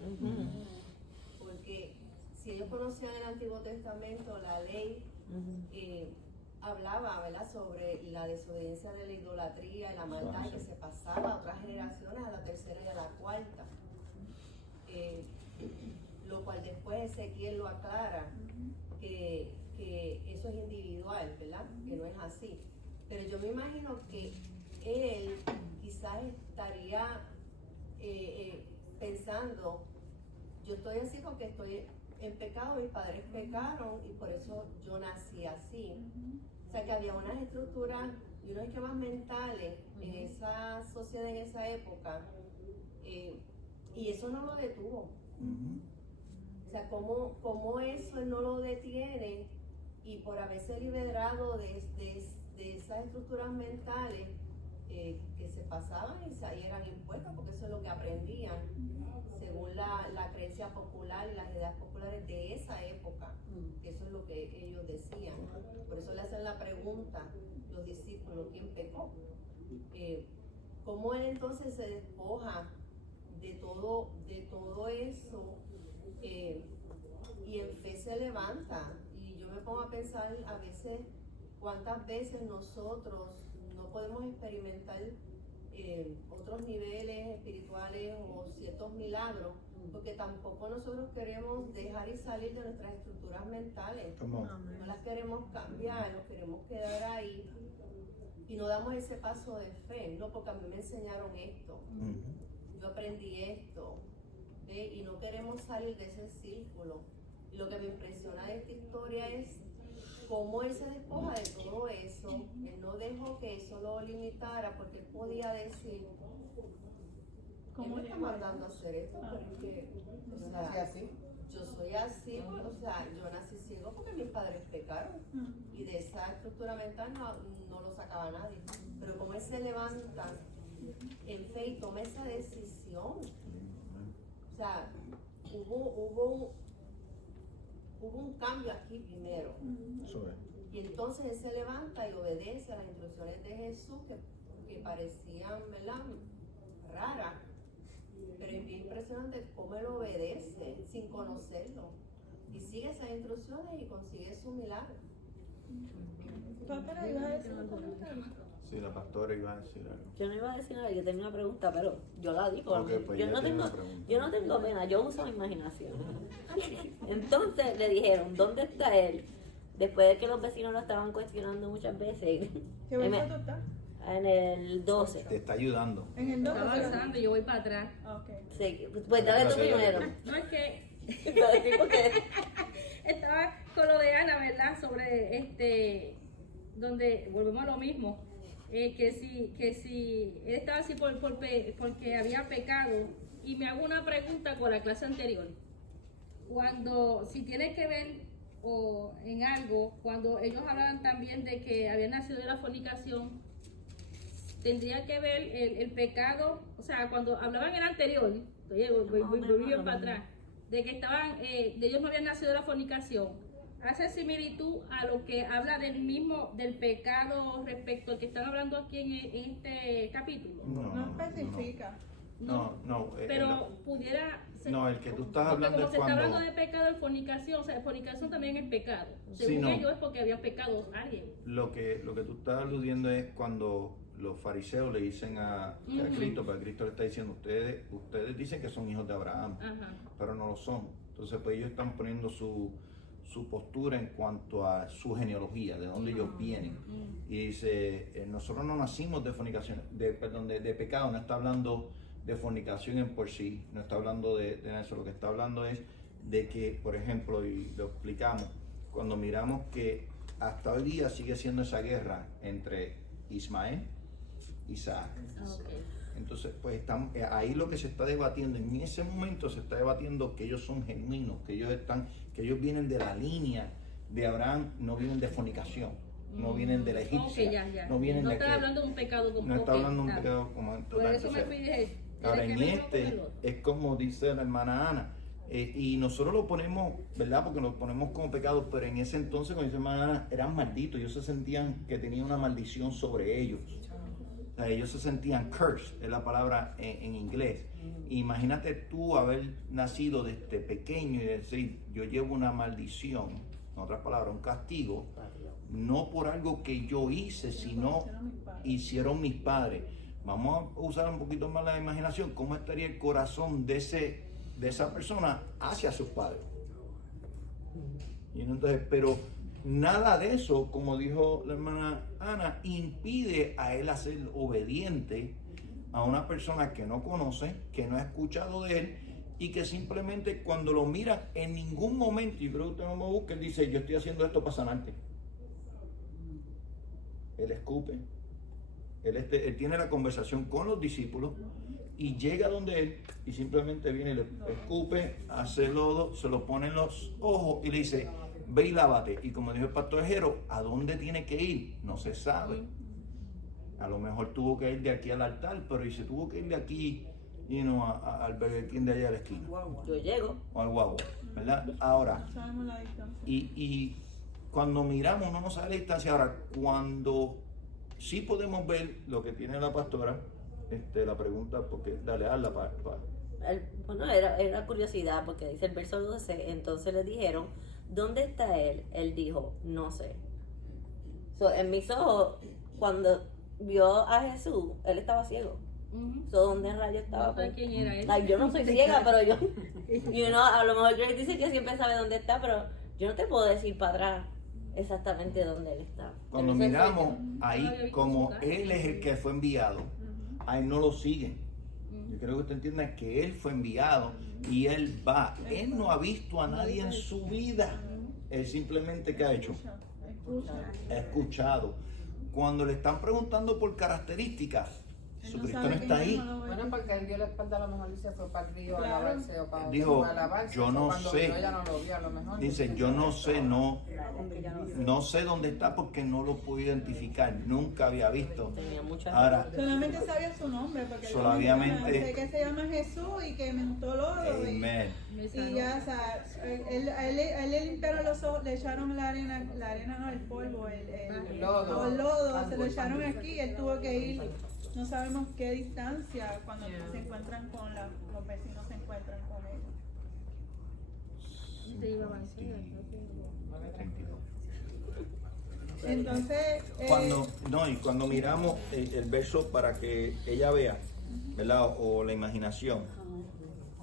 Porque si ellos conocían el Antiguo Testamento, la ley hablaba, ¿verdad?, sobre la desobediencia de la idolatría y la maldad que se pasaba a otras generaciones, a la tercera y a la cuarta. Lo cual después Ezequiel lo aclara, que eso es individual, ¿verdad? Que no es así. Pero yo me imagino que él quizás estaría pensando, yo estoy así porque estoy en pecado, mis padres pecaron y por eso yo nací así. O sea que había unas estructuras y unos esquemas mentales en esa sociedad, en esa época, y eso no lo detuvo. O sea, ¿cómo eso no lo detiene? Y por haberse liberado de esas estructuras mentales que se pasaban y eran impuestas, porque eso es lo que aprendían, según la creencia popular y las ideas populares de esa época, que eso es lo que ellos decían. Por eso le hacen la pregunta los discípulos, ¿quién pecó? ¿Cómo él entonces se despoja de todo eso y en fe se levanta? Y yo me pongo a pensar a veces cuántas veces nosotros no podemos experimentar otros niveles espirituales o ciertos milagros, porque tampoco nosotros queremos dejar y salir de nuestras estructuras mentales. No las queremos cambiar, nos queremos quedar ahí y no damos ese paso de fe, no, porque a mí me enseñaron esto, yo aprendí esto, ¿ve? Y no queremos salir de ese círculo. Y lo que me impresiona de esta historia es cómo él se despoja de todo eso. Él no dejó que eso lo limitara, porque él podía decir, ¿cómo me está mandando a hacer esto? Porque, o sea, yo soy así, o sea, yo nací ciego porque mis padres pecaron, y de esa estructura mental no lo sacaba nadie. Pero como él se levanta en fe y toma esa decisión, o sea, hubo un cambio aquí primero. Y entonces él se levanta y obedece a las instrucciones de Jesús, que que parecían, ¿verdad?, raras, pero es bien impresionante cómo él obedece sin conocerlo y sigue esas instrucciones y consigue su milagro. Papá, ¿ibas a decir un comentario? Sí, la pastora iba a decir algo. Yo no iba a decir nada, yo tenía una pregunta, pero yo la digo. Ok, pues yo, ella no tiene tengo, una pregunta. yo no tengo pena, yo uso mi imaginación. Entonces le dijeron, ¿dónde está él? Después de que los vecinos lo estaban cuestionando muchas veces. ¿Qué verso tú estás? En el 12. Te está ayudando. En el 12. Está avanzando y yo voy para atrás. Okay. Sí, pues dale tú primero. No es que Porque estaba con lo de Ana, ¿verdad? Sobre donde volvemos a lo mismo. Que si él estaba así porque había pecado. Y me hago una pregunta con la clase anterior. Si tiene que ver o en algo, cuando ellos hablaban también de que había nacido de la fornicación, tendría que ver el pecado, o sea, cuando hablaban en el anterior, voy bien para atrás, de que de ellos no habían nacido de la fornicación, hace similitud a lo que habla del pecado respecto al que están hablando aquí en este capítulo. No especifica. No, pero pudiera ser, no, el que tú estás porque hablando como es se está cuando... hablando de pecado de fornicación, o sea, fornicación también es pecado. Sí, Según no. ellos es porque había pecado alguien. Lo que tú estás aludiendo es cuando los fariseos le dicen a Cristo, pero Cristo le está diciendo, ustedes dicen que son hijos de Abraham, pero no lo son. Entonces pues ellos están poniendo su postura en cuanto a su genealogía, de dónde ellos vienen. Y dice, nosotros no nacimos de fornicación, de pecado, no está hablando de fornicación en por sí, no está hablando de eso, lo que está hablando es de que, por ejemplo, y lo explicamos, cuando miramos que hasta hoy día sigue siendo esa guerra entre Ismael y Isaac. Entonces, pues ahí lo que se está debatiendo, en ese momento se está debatiendo que ellos son genuinos, que ellos vienen de la línea de Abraham, no vienen de fornicación, no vienen de la egipcia, no vienen no de está hablando de un pecado como no está hablando de un pecado como por eso me pide. Ahora en es como dice la hermana Ana, y nosotros lo ponemos, ¿verdad? Porque lo ponemos como pecado, pero en ese entonces, como dice la hermana Ana, eran malditos, ellos se sentían que tenían una maldición sobre ellos. O sea, ellos se sentían cursed, es la palabra en inglés. Imagínate tú haber nacido desde pequeño y decir, yo llevo una maldición, en otras palabras, un castigo, no por algo que yo hice, sino hicieron mis padres. Vamos a usar un poquito más la imaginación. ¿Cómo estaría el corazón de esa persona hacia sus padres? Y entonces, pero nada de eso, como dijo la hermana Ana, impide a él ser obediente a una persona que no conoce, que no ha escuchado de él y que simplemente cuando lo miran en ningún momento, yo creo que usted no me busca, él dice, yo estoy haciendo esto para sanarte. Él escupe. Él tiene la conversación con los discípulos y llega donde él y simplemente viene, le escupe, hace lodo, se lo pone en los ojos y le dice, ve y lávate. Y como dijo el pastor Jero, ¿a dónde tiene que ir? No se sabe. A lo mejor tuvo que ir de aquí al altar, pero y se tuvo que ir de aquí al Burger King de allá a la esquina. Yo llego. O al guagua, ¿verdad? Ahora, Sabemos la distancia. y cuando miramos no nos sale la distancia. Ahora, cuando sí podemos ver lo que tiene la pastora, la pregunta, porque dale, hazla para. Bueno, era curiosidad, porque dice el verso 12, entonces le dijeron, ¿dónde está él? Él dijo, no sé. En mis ojos, cuando vio a Jesús, él estaba ciego. ¿Dónde en rayos estaba? No sé quién era él. Ay, yo no soy ciega, pero yo, a lo mejor Greg dice que siempre sabe dónde está, pero yo no te puedo decir para atrás exactamente dónde él está. Cuando miramos ahí, como él es el que fue enviado, a él no lo siguen. Yo creo que usted entienda que él fue enviado y él va. Él no ha visto a nadie en su vida. Él simplemente, ¿qué ha hecho? Ha escuchado. Cuando le están preguntando por características, Jesucristo no está ahí. Bueno, porque él dio la espalda, a lo mejor dice fue para el río a lavarse o para Dijo, lavarse. yo no sé. Ella no lo vio, a lo mejor. Dice, yo no sé, no sé dónde está porque no lo puedo identificar. Nunca había visto. Ahora, solamente sabía su nombre, porque solamente sé que se llama Jesús y que mentó lodo. Amen. Y ya, o sea, él le limpiaron los ojos, le echaron la arena no, el polvo, el lodo, se lo echaron aquí, él tuvo que ir no sabemos qué distancia cuando se encuentran con los vecinos se encuentran con ellos. Entonces, cuando miramos el verso para que ella vea, ¿verdad? O la imaginación,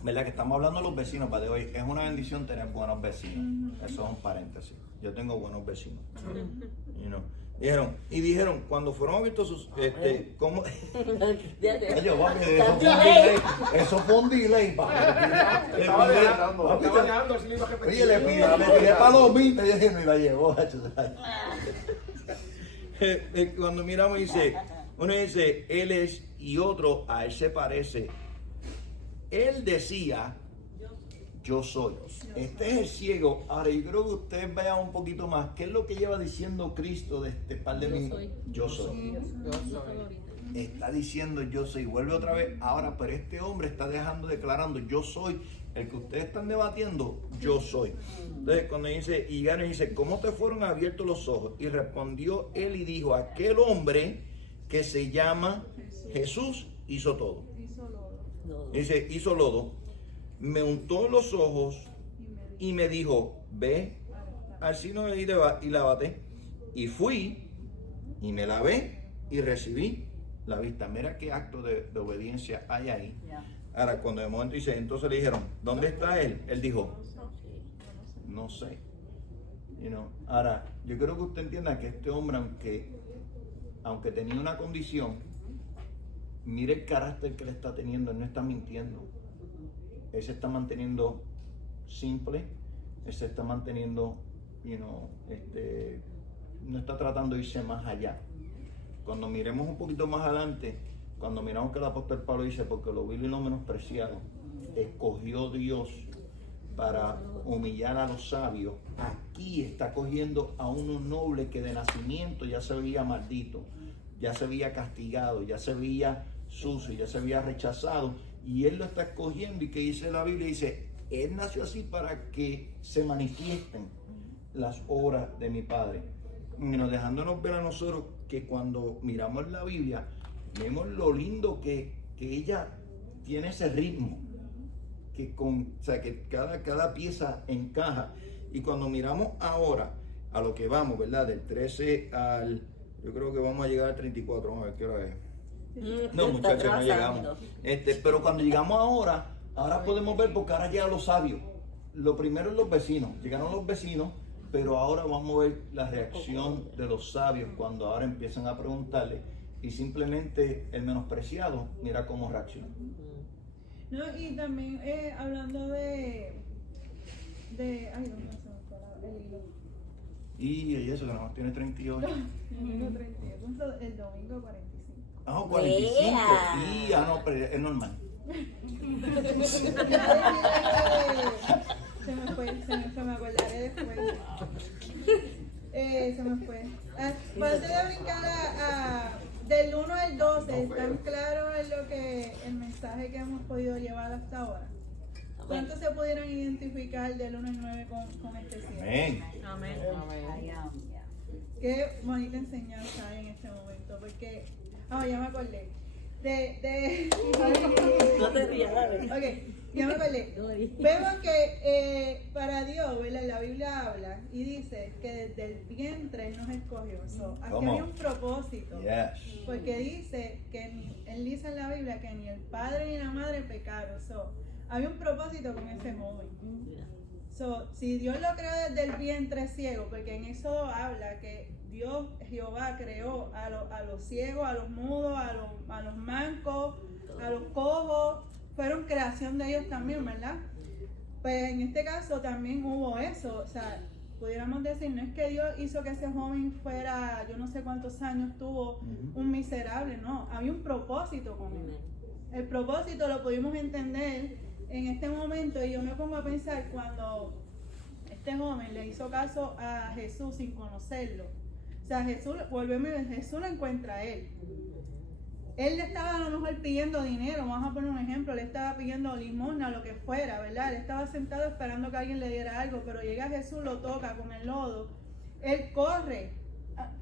¿verdad? Que estamos hablando de los vecinos para de hoy. Es una bendición tener buenos vecinos. Eso es un paréntesis. Yo tengo buenos vecinos. You know. Dijeron, cuando fueron abiertos sus, ¿cómo? Eso fue un delay, Oye, le pide para 2000 y dije, me la llevó. Cuando miramos uno dice, él es, y otro a él se parece. Él decía, yo soy. Este es el ciego. Ahora yo creo que ustedes vean un poquito más. ¿Qué es lo que lleva diciendo Cristo de este par de mí? Yo soy. Está diciendo yo soy. Vuelve otra vez. Ahora, pero este hombre está declarando yo soy. El que ustedes están debatiendo, yo soy. Entonces, cuando dice, y Gano dice, ¿cómo te fueron abiertos los ojos? Y respondió él y dijo, aquel hombre que se llama Jesús hizo todo. Dice, hizo lodo, me untó los ojos y me dijo, ve al sino y lávate. Y fui y me lavé y recibí la vista. Mira qué acto de obediencia hay ahí. Ahora, cuando de momento dice, entonces le dijeron, ¿dónde está él? Él dijo, no sé. Ahora, yo creo que usted entienda que este hombre, aunque tenía una condición, mire el carácter que le está teniendo, él no está mintiendo. Él se está manteniendo simple, él se está manteniendo, no está tratando de irse más allá. Cuando miremos un poquito más adelante, cuando miramos que el apóstol Pablo dice, porque lo vil y lo menospreciado, escogió Dios para humillar a los sabios, aquí está cogiendo a uno noble que de nacimiento ya se veía maldito, ya se veía castigado, ya se veía sucio, ya se había rechazado, y él lo está escogiendo. Y que dice la Biblia, dice, él nació así para que se manifiesten las obras de mi Padre, dejándonos ver a nosotros que cuando miramos la Biblia vemos lo lindo que ella tiene ese ritmo, que cada pieza encaja. Y cuando miramos ahora a lo que vamos, ¿verdad? Del 13 al, yo creo que vamos a llegar al 34, vamos a ver qué hora es. No, muchachos, no llegamos. Pero cuando llegamos ahora podemos ver, porque ahora llegan los sabios. Lo primero es los vecinos, llegaron los vecinos, pero ahora vamos a ver la reacción de los sabios cuando ahora empiezan a preguntarle, y simplemente el menospreciado, mira cómo reacciona. No, y también hablando de ay, ¿dónde se me fue el hilo? Y eso que nada más tiene 38. El domingo 45. Ah, 45. No, pero es normal. Se me acordaré después. Se me fue. Antes de brincar del 1 al 12, ¿están claros en lo que el mensaje que hemos podido llevar hasta ahora? ¿Cuántos se pudieron identificar del 1 al 9 con este cielo? Amén. Qué bonita enseñanza hay en este momento, porque ya me acordé. No te rías, dale. Ok, ya me acordé. Vemos que para Dios, ¿verdad? La Biblia habla y dice que desde el vientre Él nos escogió. Aquí hay un propósito. Yes. Porque dice que Él dice en la Biblia que ni el padre ni la madre pecaron. Hay un propósito con ese joven. Si Dios lo creó desde el vientre ciego, porque en eso habla que Dios, Jehová, creó a los ciegos, a los mudos, a los mancos, a los cojos, fueron creación de ellos también, ¿verdad? Pues en este caso también hubo eso, pudiéramos decir, no es que Dios hizo que ese joven fuera, yo no sé cuántos años tuvo, un miserable, no, había un propósito con él. El propósito lo pudimos entender en este momento, y yo me pongo a pensar cuando este joven le hizo caso a Jesús sin conocerlo. Jesús lo encuentra a él. Él le estaba a lo mejor pidiendo dinero, vamos a poner un ejemplo, le estaba pidiendo limosna, lo que fuera, ¿verdad? Él estaba sentado esperando que alguien le diera algo, pero llega Jesús, lo toca con el lodo, él corre.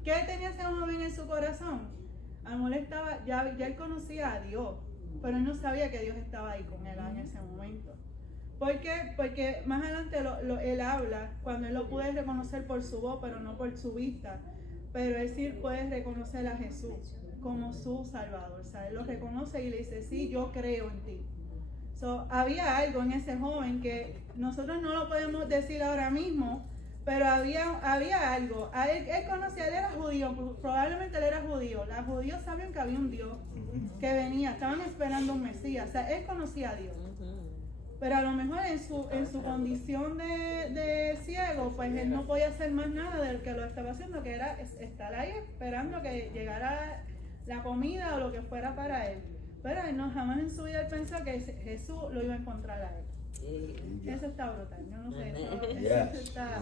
¿Qué tenía ese joven en su corazón? A lo mejor estaba, ya él conocía a Dios, pero él no sabía que Dios estaba ahí con él en ese momento. ¿Por qué? Porque más adelante él habla, cuando él lo puede reconocer por su voz, pero no por su vista. Pero él sí puede reconocer a Jesús como su Salvador. O sea, él lo reconoce y le dice, sí, yo creo en ti. So, había algo en ese joven que nosotros no lo podemos decir ahora mismo, pero había algo. Él conocía, él era judío, probablemente él era judío. Los judíos sabían que había un Dios que venía, estaban esperando un Mesías. O sea, él conocía a Dios. Pero a lo mejor en su condición de ciego, pues él no podía hacer más nada de lo que lo estaba haciendo, que era estar ahí esperando que llegara la comida o lo que fuera para él. Pero él no, jamás en su vida él pensó que Jesús lo iba a encontrar a él. Eso está brutal, yo no sé. Eso está,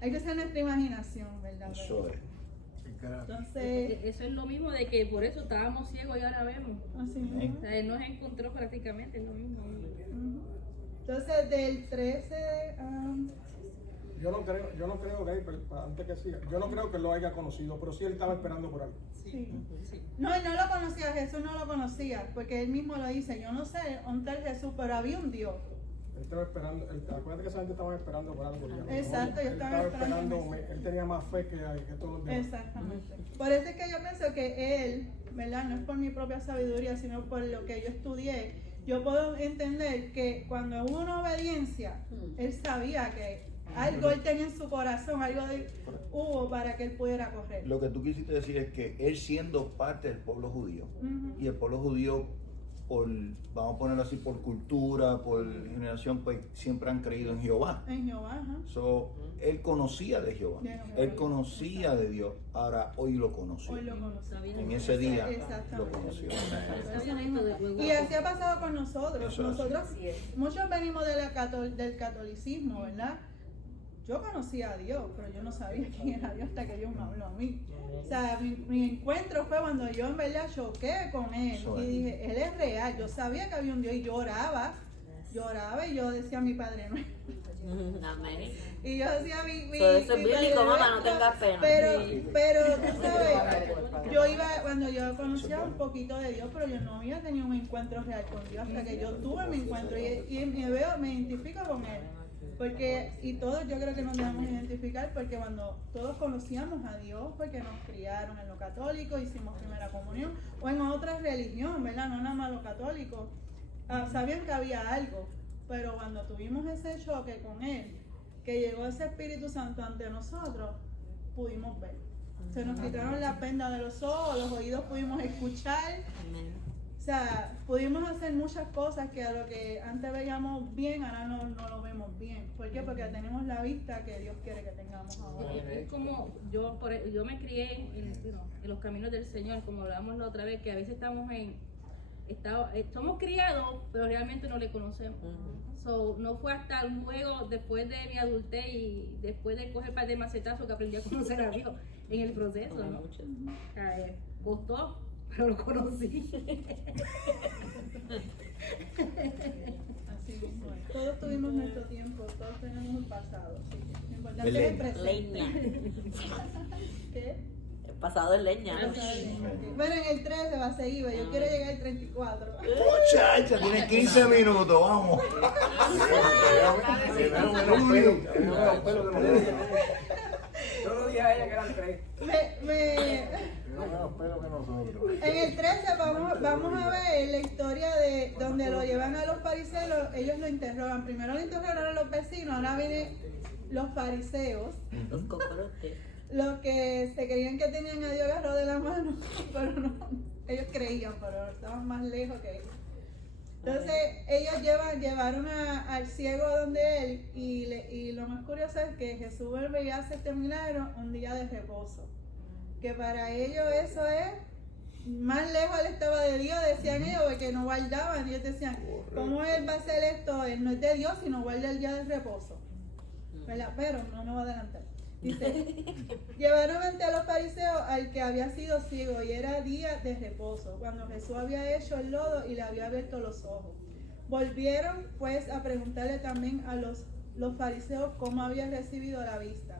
hay que hacer nuestra imaginación, ¿verdad? Eso es. Entonces, eso es lo mismo de que por eso estábamos ciegos y ahora vemos. Así mismo. O sea, él nos encontró prácticamente, es lo mismo. Entonces, del 13 yo no creo que antes que siga, yo no creo que lo haya conocido, pero sí él estaba esperando por algo. Sí. No, él no lo conocía, Jesús no lo conocía, porque él mismo lo dice, yo no sé dónde está Jesús, pero había un Dios. Él estaba esperando, acuérdate que esa gente estaba esperando por algo. Exacto, yo estaba esperando. Él tenía más fe que todos los demás. Exactamente. Por eso es que yo pienso que él, ¿verdad? No es por mi propia sabiduría, sino por lo que yo estudié. Yo puedo entender que cuando hubo una obediencia, él sabía que algo él tenía en su corazón, algo hubo para que él pudiera correr. Lo que tú quisiste decir es que él siendo parte del pueblo judío, y el pueblo judío, vamos a ponerlo así, por cultura, por generación, pues siempre han creído en Jehová. En Jehová, ajá. So, él conocía de Jehová, él conocía de Dios, ahora hoy lo conoció. Hoy lo conoció. En ese día lo conoció. Y así ha pasado con nosotros. Nosotros, muchos venimos del catolicismo, ¿verdad? Yo conocía a Dios, pero yo no sabía quién era Dios hasta que Dios me habló a mí. O sea, mi encuentro fue cuando yo en verdad choqué con él y dije, él es real. Yo sabía que había un Dios y lloraba y yo decía a mi Padre Nuestro. Amén. Y yo decía eso es bíblico, mamá, no tengas pena. Pero tú sabes, yo iba, cuando yo conocía un poquito de Dios, pero yo no había tenido un encuentro real con Dios hasta que yo tuve mi encuentro y me identifico con él. Porque, y todos yo creo que nos debemos identificar porque cuando todos conocíamos a Dios, porque nos criaron en lo católico, hicimos primera comunión, o en otra religión, ¿verdad? No nada más lo católico, sabían que había algo, pero cuando tuvimos ese choque con Él, que llegó ese Espíritu Santo ante nosotros, pudimos ver. Se nos quitaron las vendas de los ojos, los oídos pudimos escuchar. O sea, pudimos hacer muchas cosas que a lo que antes veíamos bien, ahora no lo vemos bien. ¿Por qué? Porque tenemos la vista que Dios quiere que tengamos ahora. Es como yo me crié en los caminos del Señor, como hablábamos la otra vez, que a veces somos criados, pero realmente no le conocemos. So, no fue hasta luego, después de mi adultez y después de coger un par de macetazos, que aprendí a conocer a Dios en el proceso, ¿no? O sea, costó, pero lo conocí. Así mismo es. Todos tuvimos nuestro tiempo, todos tenemos un pasado. Así que lo importante es el presente. Leña. ¿Qué? El pasado es leña. Bueno, en el 13 va a seguir, yo quiero llegar al 34. Muchacha, tiene 15 minutos, vamos. Yo lo dije a ella que eran 3. En el 13 vamos a ver la historia de donde lo llevan a los fariseos, ellos lo interrogan. Primero lo interrogaron a los vecinos, ahora vienen los fariseos. Los cocorotes. Los que se creían que tenían a Dios agarrado de la mano, pero no, ellos creían, pero estaban más lejos que ellos. Entonces ellos llevaron al ciego donde él y lo más curioso es que Jesús vuelve y hace este milagro un día de reposo. Que para ellos eso es, más lejos él estaba de Dios, decían ellos, porque no guardaban. Ellos decían, ¿cómo él va a hacer esto? Él no es de Dios, sino guarda el día de reposo. ¿Verdad? Pero no me voy a adelantar. Dice, llevaron ante a los fariseos al que había sido ciego y era día de reposo, cuando Jesús había hecho el lodo y le había abierto los ojos. Volvieron pues a preguntarle también a los fariseos cómo había recibido la vista.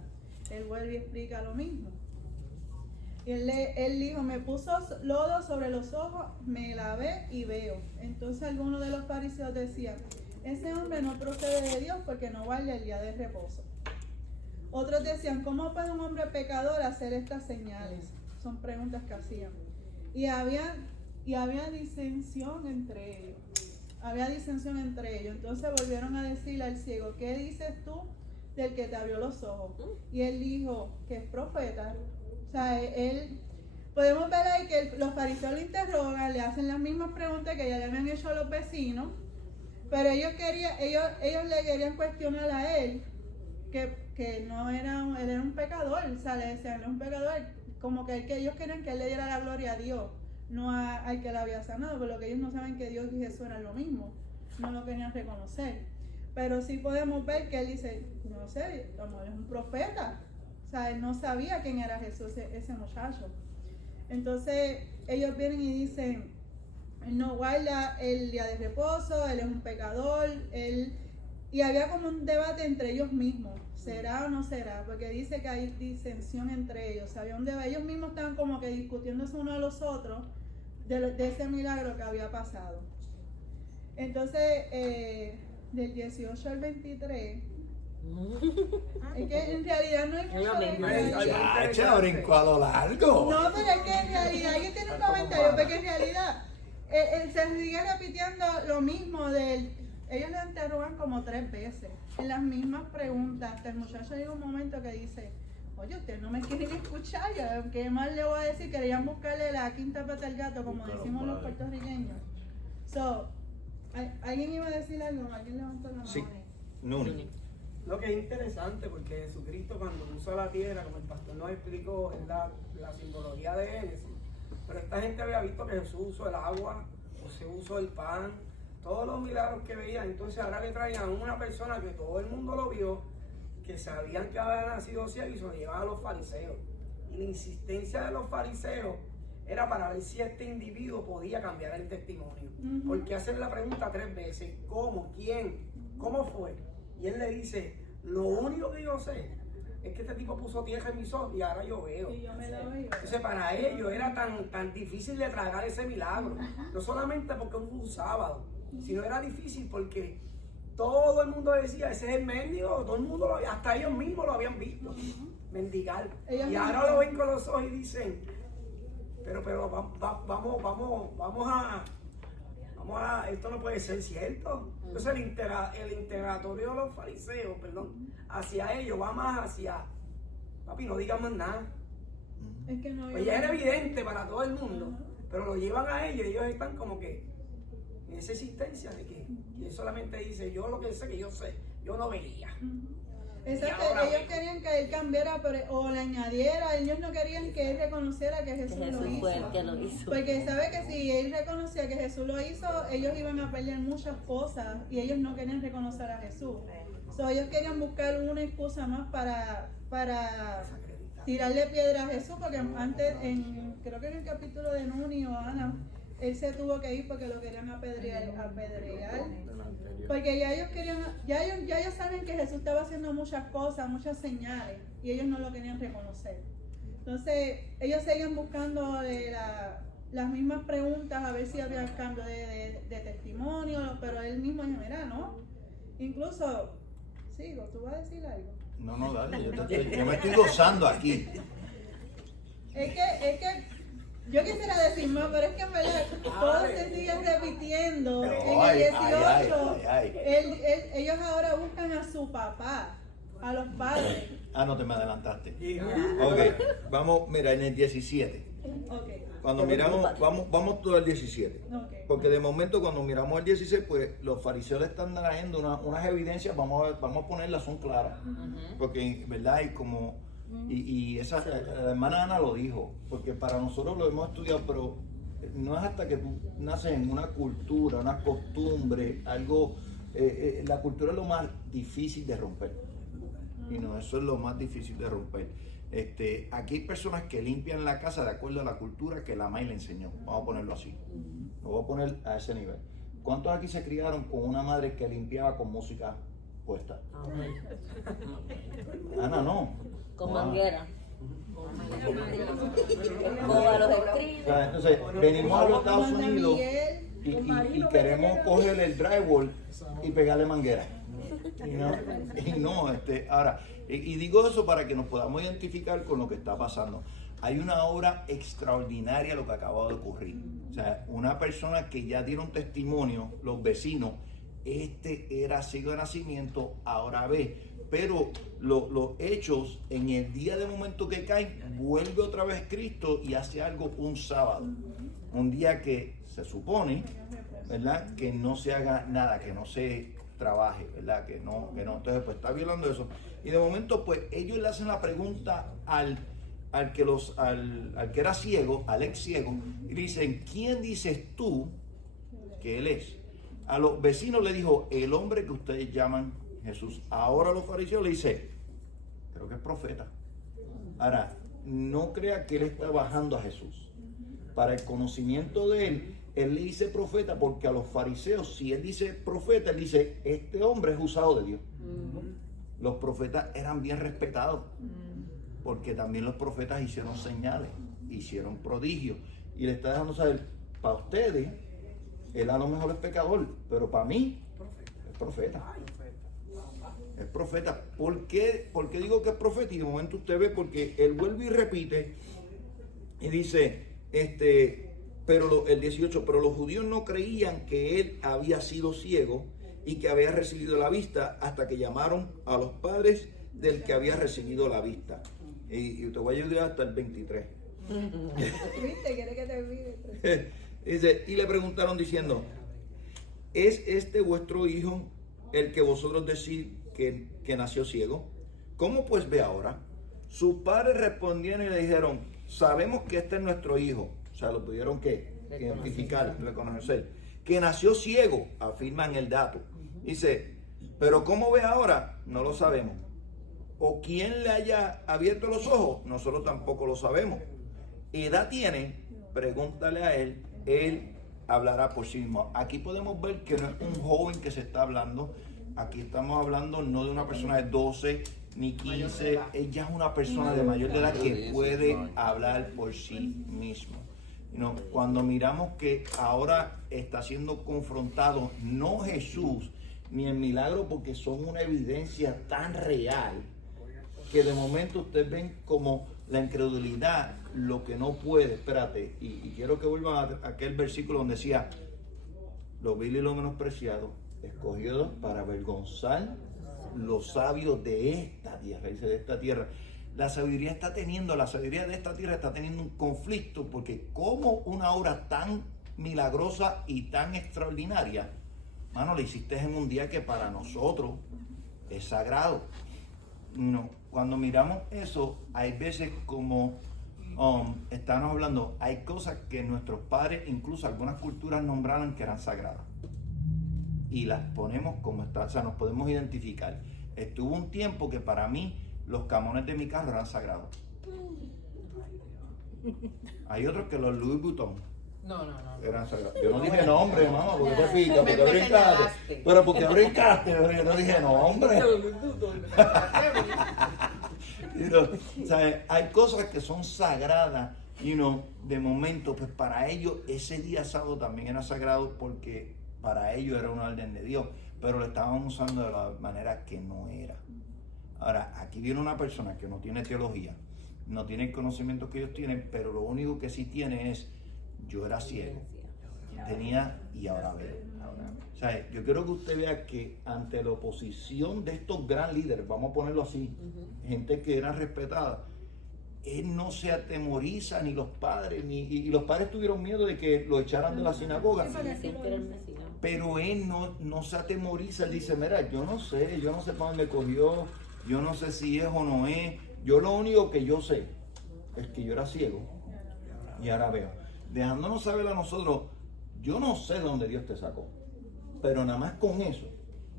Él vuelve y explica lo mismo. Y él dijo, me puso lodo sobre los ojos, me lavé y veo. Entonces algunos de los fariseos decían, ese hombre no procede de Dios porque no guarda el día de reposo. Otros decían, ¿cómo puede un hombre pecador hacer estas señales? Son preguntas que hacían. Y había disensión entre ellos. Entonces volvieron a decirle al ciego, ¿qué dices tú del que te abrió los ojos? Y él dijo que es profeta. O sea, podemos ver ahí que los fariseos lo interrogan, le hacen las mismas preguntas que ya le habían hecho a los vecinos, pero ellos le querían cuestionar a él que no era, él era un pecador. O sea, le decían, él es un pecador, como que ellos querían que él le diera la gloria a Dios, no al que la había sanado, pero lo que ellos no saben que Dios y Jesús eran lo mismo, no lo querían reconocer. Pero sí podemos ver que él dice, no sé, como es un profeta. O sea, él no sabía quién era Jesús, ese muchacho. Entonces ellos vienen y dicen, él no guarda el día de reposo, él es un pecador, y había como un debate entre ellos mismos, ¿será o no será? Porque dice que hay disensión entre ellos. O sea, había un debate, ellos mismos estaban como que discutiéndose uno a los otros de ese milagro que había pasado. Entonces, del 18 al 23, es que en realidad no hay mucho. Ya, brincó a lo largo. No, pero es que en realidad, alguien tiene un comentario, porque en realidad se sigue repitiendo lo mismo ellos le interrogan como 3 veces, en las mismas preguntas. Hasta el muchacho llega un momento que dice, oye, ustedes no me quieren escuchar, ¿qué más le voy a decir? Querían buscarle la quinta pata al gato, como decimos los puertorriqueños. ¿Alguien iba a decir algo? ¿Alguien levantó la mano? Sí, Nuni. Lo que es interesante, porque Jesucristo cuando puso la tierra, como el pastor nos explicó, es la simbología de Génesis, pero esta gente había visto que Jesús usó el agua, José usó el pan, todos los milagros que veían. Entonces ahora le traían a una persona que todo el mundo lo vio, que sabían que había nacido ciego, y se lo llevaban a los fariseos. Y la insistencia de los fariseos era para ver si este individuo podía cambiar el testimonio. Porque hacen la pregunta 3 veces, ¿cómo? ¿Quién? ¿Cómo fue? Y él le dice, lo único que yo sé es que este tipo puso tierra en mis ojos y ahora yo veo. Y yo me la veo. Entonces para ellos era tan difícil de tragar ese milagro. No solamente porque fue un sábado, sino era difícil porque todo el mundo decía, ese es el mendigo, todo el mundo hasta ellos mismos lo habían visto mendigar. Y ahora lo ven con los ojos y dicen, pero vamos a, esto no puede ser cierto. Entonces el interrogatorio de los fariseos, hacia ellos va más hacia, papi, no digan más nada. Es que no, pues ya era evidente para todo el mundo, pero lo llevan a ellos y ellos están como que en esa existencia de que él solamente dice, yo lo que sé que yo sé, yo no veía. Exacto, ellos querían que él cambiara o le añadiera, ellos no querían que él reconociera que Jesús lo hizo. Fue el que lo hizo. Porque sabe que si él reconocía que Jesús lo hizo, ellos iban a perder muchas cosas y ellos no querían reconocer a Jesús. Ellos querían buscar una excusa más para tirarle piedra a Jesús, porque antes, creo que en el capítulo de Nuni o Ana, él se tuvo que ir porque lo querían apedrear. Porque ya ellos saben que Jesús estaba haciendo muchas cosas, muchas señales, y ellos no lo querían reconocer. Entonces, ellos seguían buscando las mismas preguntas, a ver si había cambio de testimonio, pero él mismo dijo, mira, ¿no? Incluso, sigo, ¿tú vas a decir algo? No, dale, yo me estoy gozando aquí. Es que yo quisiera decir más, pero es que en verdad todo se sigue repitiendo. En el 18, ellos ahora buscan a su papá, a los padres. No te me adelantaste. Ok, vamos, mira, en el 17. Okay. Cuando miramos, vamos todo el 17. Okay. Porque de momento cuando miramos el 16, pues los fariseos le están trayendo unas evidencias, vamos a ponerlas, son claras. Porque, ¿verdad? Y como... Y la hermana Ana lo dijo, porque para nosotros lo hemos estudiado, pero no es hasta que tú naces en una cultura, una costumbre, algo, la cultura es lo más difícil de romper. Y no, eso es lo más difícil de romper. Aquí hay personas que limpian la casa de acuerdo a la cultura que la madre le enseñó, vamos a ponerlo así, lo voy a poner a ese nivel. ¿Cuántos aquí se criaron con una madre que limpiaba con música puesta? Ana, no. Con manguera. escoba, los escribe. O sea, entonces, venimos a los Estados Manda Unidos Miguel, y queremos coger el drywall y pegarle manguera. Ahora, y digo eso para que nos podamos identificar con lo que está pasando. Hay una obra extraordinaria lo que acaba de ocurrir. O sea, una persona que ya dieron testimonio, los vecinos, era ciego de nacimiento, ahora ve. Pero los hechos, en el día de momento que caen, vuelve otra vez Cristo y hace algo un sábado. Un día que se supone, ¿verdad?, que no se haga nada, que no se trabaje, ¿verdad?, que no. Entonces, pues está violando eso. Y de momento, pues ellos le hacen la pregunta al que era ciego, al ex ciego, y dicen, ¿quién dices tú que él es? A los vecinos le dijo, el hombre que ustedes llaman Jesús. Ahora los fariseos le dicen, creo que es profeta. Ahora, no crea que él está bajando a Jesús. Para el conocimiento de él le dice profeta, porque a los fariseos, si él dice profeta, él dice, este hombre es usado de Dios. Los profetas eran bien respetados, porque también los profetas hicieron señales, hicieron prodigios, y le está dejando saber, para ustedes, él a lo mejor es pecador, pero para mí es profeta. Es profeta. ¿Por qué digo que es profeta? Y de momento usted ve, porque él vuelve y repite, y dice, pero el 18, pero los judíos no creían que él había sido ciego y que había recibido la vista hasta que llamaron a los padres del que había recibido la vista. Y te voy a ayudar hasta el 23. ¿Viste? ¿Quiere que te olvide? Dice, y le preguntaron diciendo, ¿es este vuestro hijo el que vosotros decís que nació ciego? ¿Cómo pues ve ahora? Sus padres respondieron y le dijeron, sabemos que este es nuestro hijo. O sea, lo pudieron que identificar, reconocer. Que nació ciego, afirman el dato. Dice, pero ¿cómo ve ahora? No lo sabemos. O quién le haya abierto los ojos, nosotros tampoco lo sabemos. ¿Edad tiene? Pregúntale a él, él hablará por sí mismo. Aquí podemos ver que no es un joven que se está hablando, aquí estamos hablando no de una persona de 12 ni 15, ella es una persona de mayor de edad que puede hablar por sí mismo. Cuando miramos que ahora está siendo confrontado no Jesús ni el milagro, porque son una evidencia tan real que de momento ustedes ven como la incredulidad, lo que no puede, espérate, y quiero que vuelvan a aquel versículo donde decía, lo vil y lo menospreciado, escogidos para avergonzar los sabios de esta tierra, dice de esta tierra. La sabiduría de esta tierra está teniendo un conflicto, porque como una obra tan milagrosa y tan extraordinaria, mano, la hiciste en un día que para nosotros es sagrado. Cuando miramos eso, hay veces como estamos hablando, hay cosas que nuestros padres, incluso algunas culturas nombraron que eran sagradas. Y las ponemos como está, o sea, nos podemos identificar. Estuvo un tiempo que para mí los camones de mi carro eran sagrados. Hay otros que los Louis Vuitton eran sagrados. Yo no dije nombre, mamá, porque te pica, porque brincaste. Pero porque brincaste, yo no dije nombre. O sea, hay cosas que son sagradas, de momento, pues para ellos ese día sábado también era sagrado, porque para ellos era una orden de Dios, pero lo estaban usando de la manera que no era. Ahora, aquí viene una persona que no tiene teología, no tiene el conocimiento que ellos tienen, pero lo único que sí tiene es, yo era ciego, tenía y ahora veo. O sea, yo quiero que usted vea que ante la oposición de estos gran líderes, vamos a ponerlo así, gente que era respetada, él no se atemoriza, ni los padres, y los padres tuvieron miedo de que lo echaran de la sinagoga. Pero él no se atemoriza, él dice, mira, yo no sé para dónde me cogió, yo no sé si es o no es, yo lo único que yo sé es que yo era ciego y ahora veo. Dejándonos saber a nosotros, yo no sé de dónde Dios te sacó, pero nada más con eso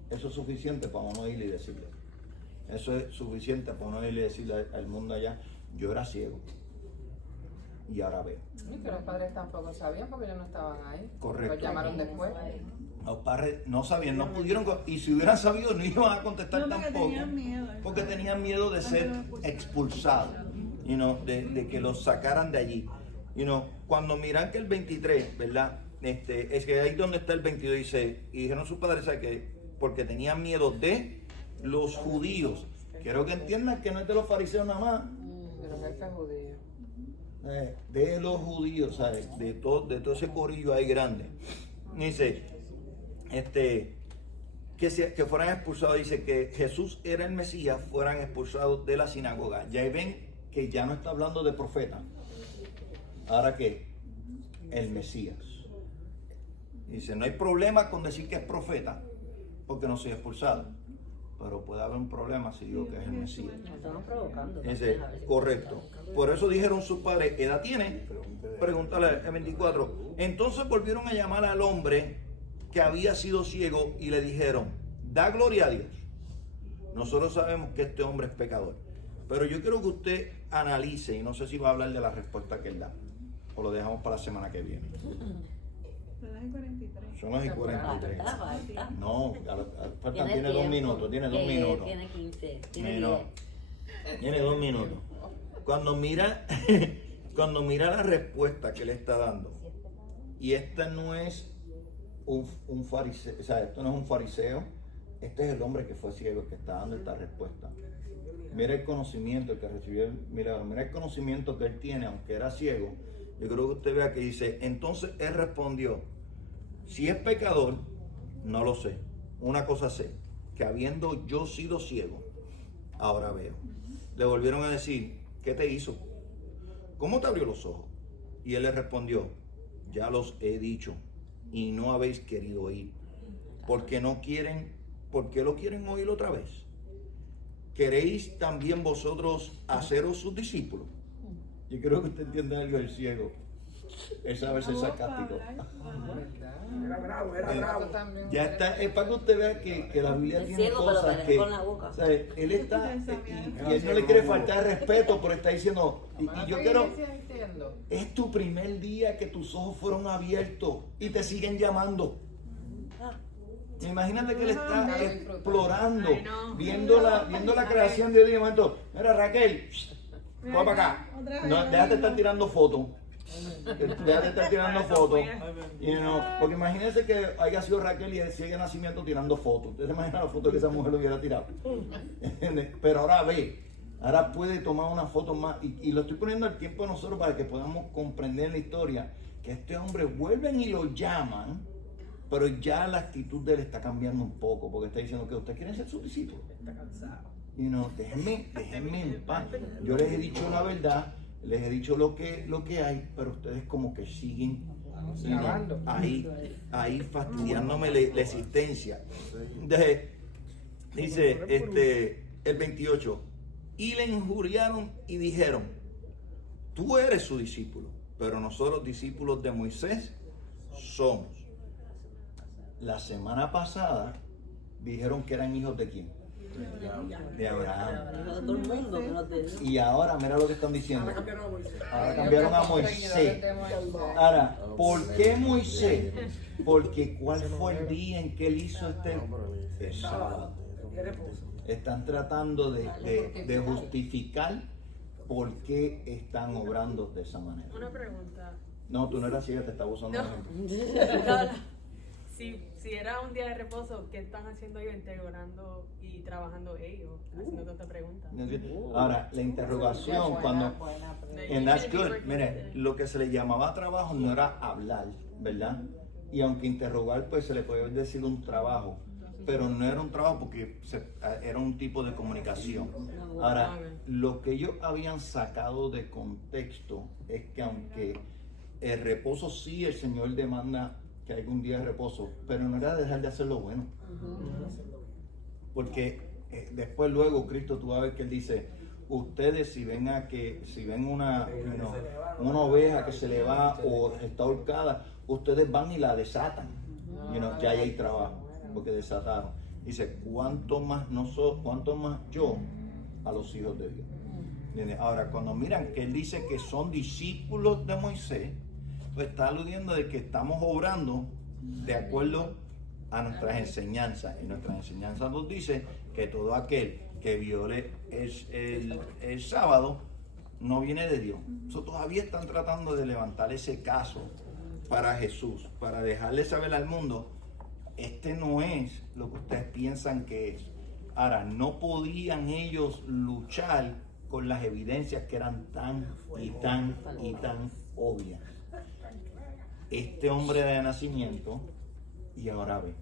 es suficiente para uno ir y decirle. Eso es suficiente para uno ir y decirle al mundo allá, yo era ciego y ahora veo. Y que los padres tampoco sabían porque ellos no estaban ahí. Correcto. Los llamaron después. Los padres no sabían, no pudieron, y si hubieran sabido no iban a contestar tampoco. Porque tenían miedo de ser expulsados, de que los sacaran de allí. Cuando miran que el 23, ¿verdad? Es que ahí donde está el 22 dice, y dijeron sus padres, ¿sabes qué? Porque tenían miedo de los judíos. Quiero que entiendan que no es de los fariseos nada más. De los jefes judíos. De los judíos, ¿sabes? De todo ese corillo ahí grande. Dice, que fueran expulsados, dice que Jesús era el Mesías, fueran expulsados de la sinagoga. Ya ven que ya no está hablando de profeta. Ahora que el Mesías. Dice, no hay problema con decir que es profeta, porque no soy expulsado. Pero puede haber un problema si digo que es el Mesías. Estamos provocando. Dice, correcto. Por eso dijeron sus padres, ¿qué edad tiene? Pregúntale el 24. Entonces volvieron a llamar al hombre que había sido ciego y le dijeron, da gloria a Dios. Nosotros sabemos que este hombre es pecador. Pero yo quiero que usted analice, y no sé si va a hablar de la respuesta que él da, o lo dejamos para la semana que viene. Son las y 43. No, tiene 2 minutos, tiene 2 minutos. Tiene 15, tiene Tiene 2 minutos. Cuando mira la respuesta que le está dando, y esta no es un fariseo, o sea, esto no es un fariseo, este es el hombre que fue ciego el que está dando esta respuesta. Mira el conocimiento que recibió el milagro, mira el conocimiento que él tiene, aunque era ciego. Yo creo que usted vea que dice, entonces él respondió, si es pecador, no lo sé. Una cosa sé, que habiendo yo sido ciego, ahora veo. Le volvieron a decir, ¿qué te hizo? ¿Cómo te abrió los ojos? Y él le respondió, ya los he dicho y no habéis querido oír. ¿Por qué lo quieren oír otra vez? ¿Queréis también vosotros haceros sus discípulos? Yo creo que usted entiende algo del ciego. Es saber ser sarcástico. Era bravo. Ya está, es para que usted vea que la Biblia El tiene ciego, cosas pero que, con la boca. ¿sabe? Él está, y él no le quiere faltar respeto, pero está diciendo, y yo quiero, es tu primer día que tus ojos fueron abiertos y te siguen llamando. Imagínate que él está explorando, viendo la creación de Dios. Y de momento, mira Raquel, va para acá. No, déjate de estar tirando fotos. Déjate de estar tirando fotos. Porque imagínense que haya sido Raquel y él sigue nacimiento tirando fotos. Usted se imagina la foto que esa mujer lo hubiera tirado. Pero ahora puede tomar una foto más. Y lo estoy poniendo al tiempo de nosotros para que podamos comprender la historia. Que este hombre vuelven y lo llaman. Pero ya la actitud de él está cambiando un poco, porque está diciendo que ustedes quieren ser sus discípulos. Está cansado. Déjenme en paz. Yo les he dicho la verdad, les he dicho lo que hay, pero ustedes como que siguen ahí fastidiándome la existencia. Dice el 28, y le injuriaron y dijeron, tú eres su discípulo, pero nosotros discípulos de Moisés somos. La semana pasada dijeron que eran hijos de quién? De Abraham. Y ahora mira lo que están diciendo. Ahora cambiaron a Moisés. Ahora, ¿por qué Moisés? Porque ¿cuál fue el día en que él hizo el sábado? Están tratando de justificar por qué están obrando de esa manera. Una pregunta. No, tú no eras ciega, te estaba usando. Si era un día de reposo, ¿qué están haciendo ellos integrando y trabajando ellos? Haciendo tanta pregunta. Ahora, la interrogación cuando... En that's good. Mire, lo que se le llamaba trabajo no era hablar, ¿verdad? Y aunque interrogar, pues se le puede decir un trabajo, pero no era un trabajo porque era un tipo de comunicación. Ahora, lo que ellos habían sacado de contexto es que aunque el reposo sí el Señor demanda que haya un día de reposo, pero no era dejar de hacer lo bueno. Porque después luego Cristo tú vas a ver que él dice, ustedes si ven una oveja que se le va o está ahorcada, ustedes van y la desatan. Ya hay trabajo, porque desataron. Dice, ¿cuánto más yo a los hijos de Dios? Ahora, cuando miran que él dice que son discípulos de Moisés, pues está aludiendo de que estamos obrando de acuerdo a nuestras enseñanzas. Y nuestras enseñanzas nos dice que todo aquel que viole el sábado no viene de Dios. Todavía están tratando de levantar ese caso para Jesús, para dejarle saber al mundo, este no es lo que ustedes piensan que es. Ahora, no podían ellos luchar con las evidencias que eran tan obvias. Este hombre de nacimiento, y ahora ve,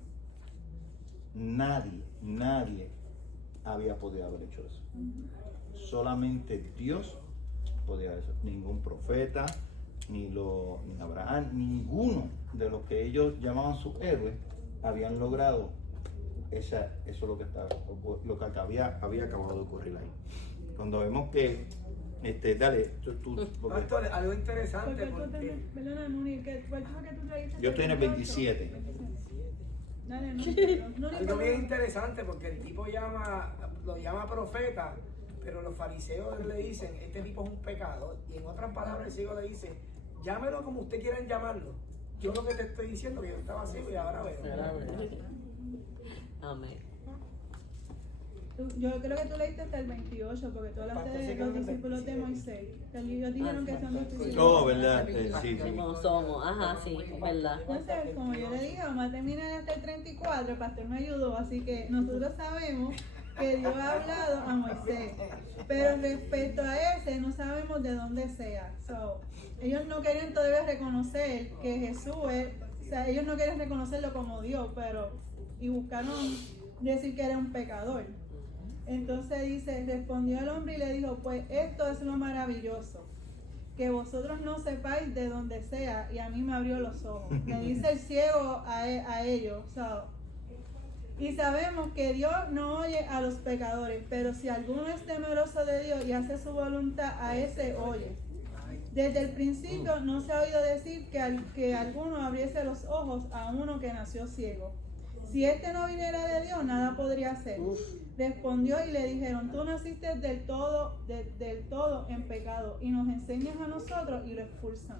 nadie había podido haber hecho eso. Solamente Dios podía hacer eso. Ningún profeta, ni Abraham, ninguno de los que ellos llamaban sus héroes habían logrado eso lo que había acabado de ocurrir ahí. Cuando vemos que dale, tú Pastor, algo interesante porque Perdona, Nuni, ¿cuál fue que tú trajiste? yo estoy en el 27. Dale, Nuni, algo bien interesante porque el tipo lo llama profeta, pero los fariseos le dicen, este tipo es un pecador, y en otras palabras el ciego le dice, llámelo como usted quieran llamarlo. Yo lo que te estoy diciendo que yo estaba ciego y ahora veo. Amén. Yo creo que tú leíste hasta el 28, porque tú hablaste de los discípulos de Moisés. Ellos dijeron que son discípulos. No, ¿verdad? Sí. Somos, ajá, sí, verdad. Entonces, como yo le dije, vamos a terminar hasta el 34, el pastor me ayudó, así que nosotros sabemos que Dios ha hablado a Moisés, pero respecto a ese no sabemos de dónde sea. Ellos no querían todavía reconocer que Jesús es, o sea, ellos no querían reconocerlo como Dios, y buscaron decir que era un pecador. Entonces dice, respondió el hombre y le dijo, pues esto es lo maravilloso, que vosotros no sepáis de dónde sea, y a mí me abrió los ojos. Le dice el ciego a ellos, y sabemos que Dios no oye a los pecadores, pero si alguno es temeroso de Dios y hace su voluntad, a ese oye. Desde el principio no se ha oído decir que alguno abriese los ojos a uno que nació ciego. Si este no viniera de Dios, nada podría hacer. Respondió y le dijeron, tú naciste del todo en pecado y nos enseñas a nosotros, y lo expulsan.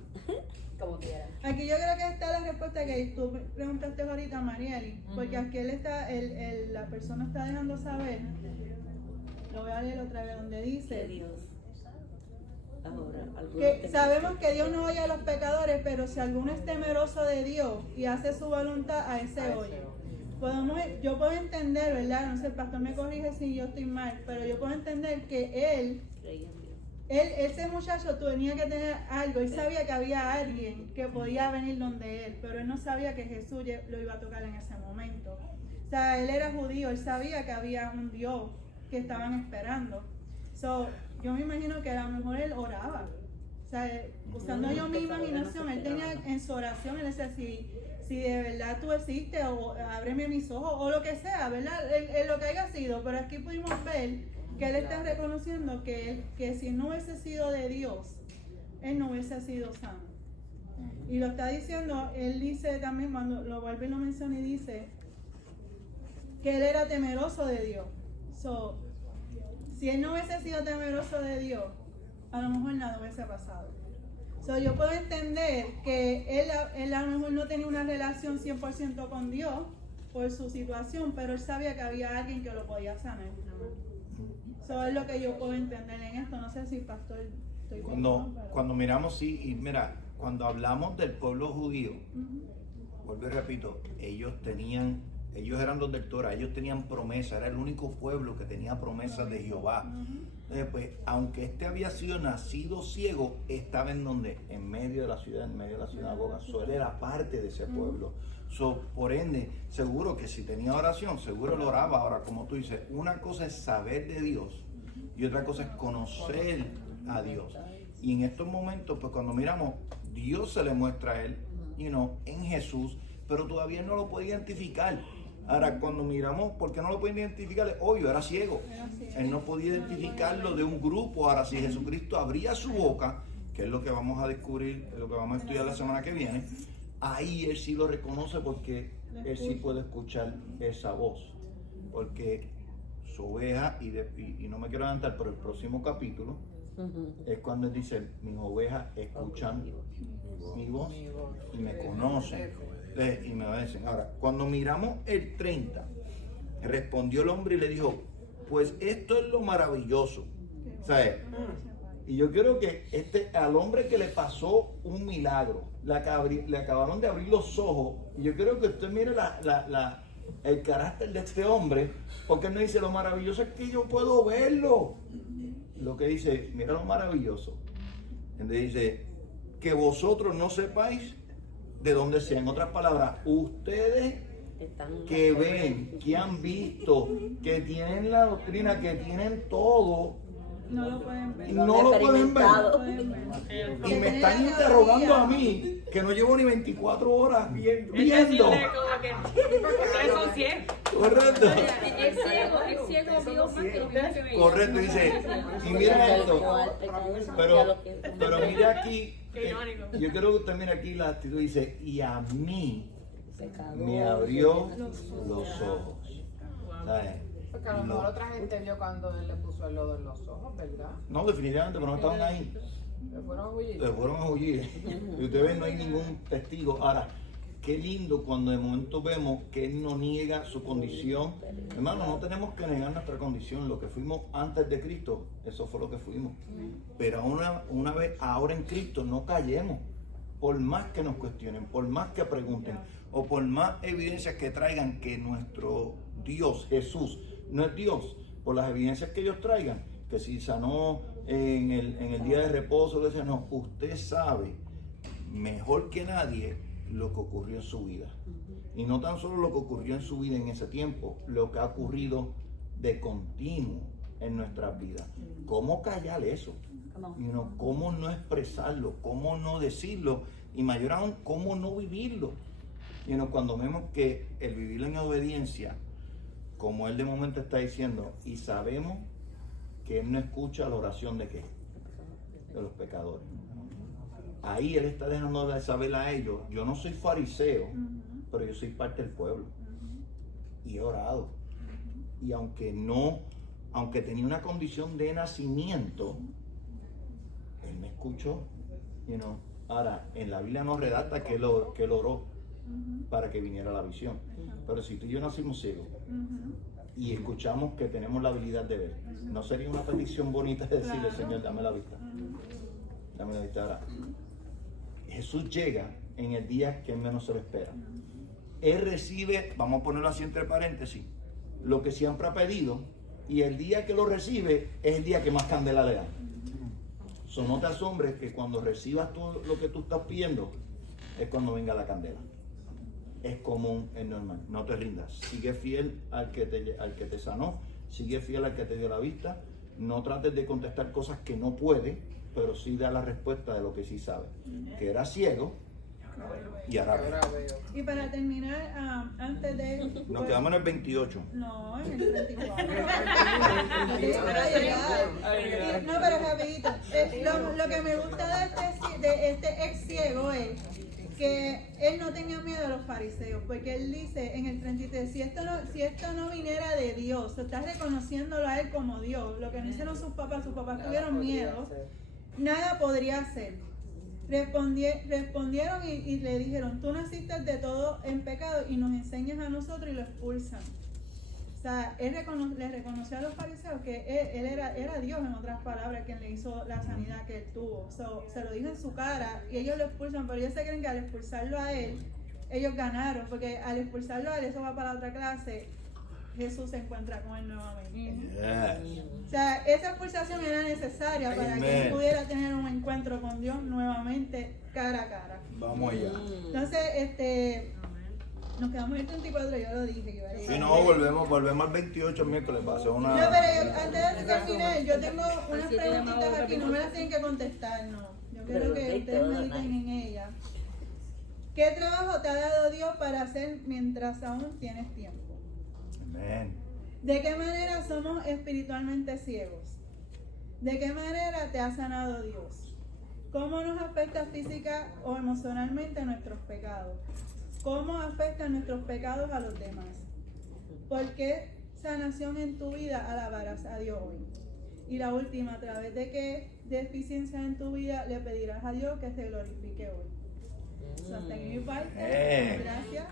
Como quiera. Aquí yo creo que está la respuesta que tú preguntaste ahorita, Marieli, porque aquí la persona está dejando saber, lo voy a leer otra vez, donde dice que sabemos que Dios no oye a los pecadores, pero si alguno es temeroso de Dios y hace su voluntad, a ese oye. Yo puedo entender, ¿verdad? No sé, el pastor me corrige si yo estoy mal, pero yo puedo entender que ese muchacho tenía que tener algo. Él sabía que había alguien que podía venir donde él, pero él no sabía que Jesús lo iba a tocar en ese momento. O sea, él era judío, él sabía que había un Dios que estaban esperando. Yo me imagino que a lo mejor él oraba. O sea, usando yo mi imaginación, él tenía en su oración, él decía, si de verdad tú existes, o ábreme mis ojos, o lo que sea, ¿verdad? Lo que haya sido, pero aquí pudimos ver que él está reconociendo que si no hubiese sido de Dios, él no hubiese sido sano. Y lo está diciendo, él dice también, cuando lo vuelve y lo menciona, y dice que él era temeroso de Dios. Si él no hubiese sido temeroso de Dios, a lo mejor nada hubiese pasado. Yo puedo entender que él a lo mejor no tenía una relación 100% con Dios por su situación, pero él sabía que había alguien que lo podía sanar. Eso es lo que yo puedo entender en esto. No sé si pastor estoy cuando miramos, y mira, cuando hablamos del pueblo judío, vuelvo y repito, ellos eran los del Torah, ellos tenían promesa, era el único pueblo que tenía promesas de Jehová. Pues, aunque había sido nacido ciego, estaba en medio de la ciudad, en medio de la sinagoga. Él era parte de ese pueblo. Por ende, seguro que si tenía oración, seguro lo oraba. Ahora, como tú dices, una cosa es saber de Dios y otra cosa es conocer a Dios. Y en estos momentos, pues cuando miramos, Dios se le muestra a él, en Jesús, pero todavía no lo puede identificar. Ahora, cuando miramos, ¿por qué no lo pueden identificar? Es obvio, era ciego. Él no podía identificarlo de un grupo. Ahora, si Jesucristo abría su boca, que es lo que vamos a descubrir, lo que vamos a estudiar la semana que viene, ahí él sí lo reconoce, porque él sí puede escuchar esa voz. Porque su oveja, y no me quiero adelantar, pero el próximo capítulo es cuando él dice, mis ovejas escuchan mi voz y me conocen. Y me obedecen. Ahora, cuando miramos el 30, respondió el hombre y le dijo, pues esto es lo maravilloso. Y yo quiero que al hombre que le pasó un milagro, le acabaron de abrir los ojos, y yo quiero que usted mire el carácter de este hombre, porque él no dice lo maravilloso es que yo puedo verlo. Lo que dice, mira lo maravilloso. Entonces dice, que vosotros no sepáis de dónde sea. En otras palabras, ustedes que ven, que han visto, que tienen la doctrina, que tienen todo, No lo pueden ver. no lo pueden ver. Y Que me están tienen interrogando teoría. a mí, que no llevo ni 24 horas viendo. Ustedes son ciegos. Correcto. El ciego vio más que lo que veía. Correcto, dice. Y mira esto. Pero mira aquí. Qué irónico. Yo quiero que usted mire aquí la actitud. Dice, y a mí me abrió los ojos. ¿Sabes? Porque a lo mejor otra gente vio cuando él le puso el lodo en los ojos, ¿verdad? No, definitivamente, pero no estaban ahí. Le fueron a huir. Le fueron a huir. Y usted ve, no hay ningún testigo. Ahora, qué lindo cuando de momento vemos que Él no niega su condición. Hermano, no tenemos que negar nuestra condición. Lo que fuimos antes de Cristo, eso fue lo que fuimos. Pero una vez ahora en Cristo, no callemos. Por más que nos cuestionen, por más que pregunten, o por más evidencias que traigan que nuestro Dios, Jesús, no es Dios, por las evidencias que ellos traigan, que si sanó en el día de reposo, decía, no, usted sabe mejor que nadie lo que ocurrió en su vida. Y no tan solo lo que ocurrió en su vida en ese tiempo, lo que ha ocurrido de continuo en nuestras vidas. ¿Cómo callar eso? ¿Cómo no expresarlo? ¿Cómo no decirlo? Y mayor aún, ¿cómo no vivirlo? Cuando vemos que el vivir en obediencia, como Él de momento está diciendo, y sabemos que Él no escucha la oración de ¿qué? De los pecadores. Ahí Él está dejando de saber a ellos, yo no soy fariseo, pero yo soy parte del pueblo. Y he orado. Y aunque tenía una condición de nacimiento, Él me escuchó. Ahora, en la Biblia nos redacta que él oró para que viniera la visión. Pero si tú y yo nacimos ciegos y escuchamos que tenemos la habilidad de ver, ¿no sería una petición bonita decirle, Señor, dame la vista? Dame la vista. Ahora, Jesús llega en el día que menos se lo espera. Él recibe, vamos a ponerlo así entre paréntesis, lo que siempre ha pedido, y el día que lo recibe es el día que más candela le da. No te asombres que cuando recibas todo lo que tú estás pidiendo, es cuando venga la candela. Es común, es normal. No te rindas. Sigue fiel al que te sanó, sigue fiel al que te dio la vista. No trates de contestar cosas que no puedes, pero sí da la respuesta de lo que sí sabes. Que era ciego y ahora ve. Y para terminar, antes de... Nos quedamos en el 28. No, en el 34. No, pero rapidito. Lo que me gusta de este ex ciego es que él no tenía miedo a los fariseos, porque él dice en el 33, si esto no viniera de Dios, está reconociéndolo a él como Dios. Lo que no hicieron sus papás tuvieron miedo, nada podría hacer. Respondieron y le dijeron, tú naciste de todo en pecado y nos enseñas a nosotros, y lo expulsan. O sea, él le reconoció a los fariseos que él era Dios, en otras palabras, quien le hizo la sanidad que él tuvo. Se lo dijo en su cara y ellos lo expulsan, pero ellos se creen que al expulsarlo a él, ellos ganaron, porque al expulsarlo a él, eso va para la otra clase, Jesús se encuentra con él nuevamente. Yes. O sea, esa expulsación era necesaria para que él pudiera tener un encuentro con Dios nuevamente, cara a cara. Vamos allá. Entonces, nos quedamos en el 34, yo lo dije que iba a decir. Si no, volvemos al 28 el miércoles para hacer una... No, pero antes de terminar, yo tengo unas preguntitas aquí, no me las tienen que contestar, no. Yo quiero que ustedes mediten en ellas. ¿Qué trabajo te ha dado Dios para hacer mientras aún tienes tiempo? Amén. ¿De qué manera somos espiritualmente ciegos? ¿De qué manera te ha sanado Dios? ¿Cómo nos afecta física o emocionalmente nuestros pecados? ¿Cómo afectan nuestros pecados a los demás? ¿Por qué sanación en tu vida alabarás a Dios hoy? Y la última, ¿a través de qué deficiencia en tu vida le pedirás a Dios que se glorifique hoy? Hasta aquí mi parte. Gracias.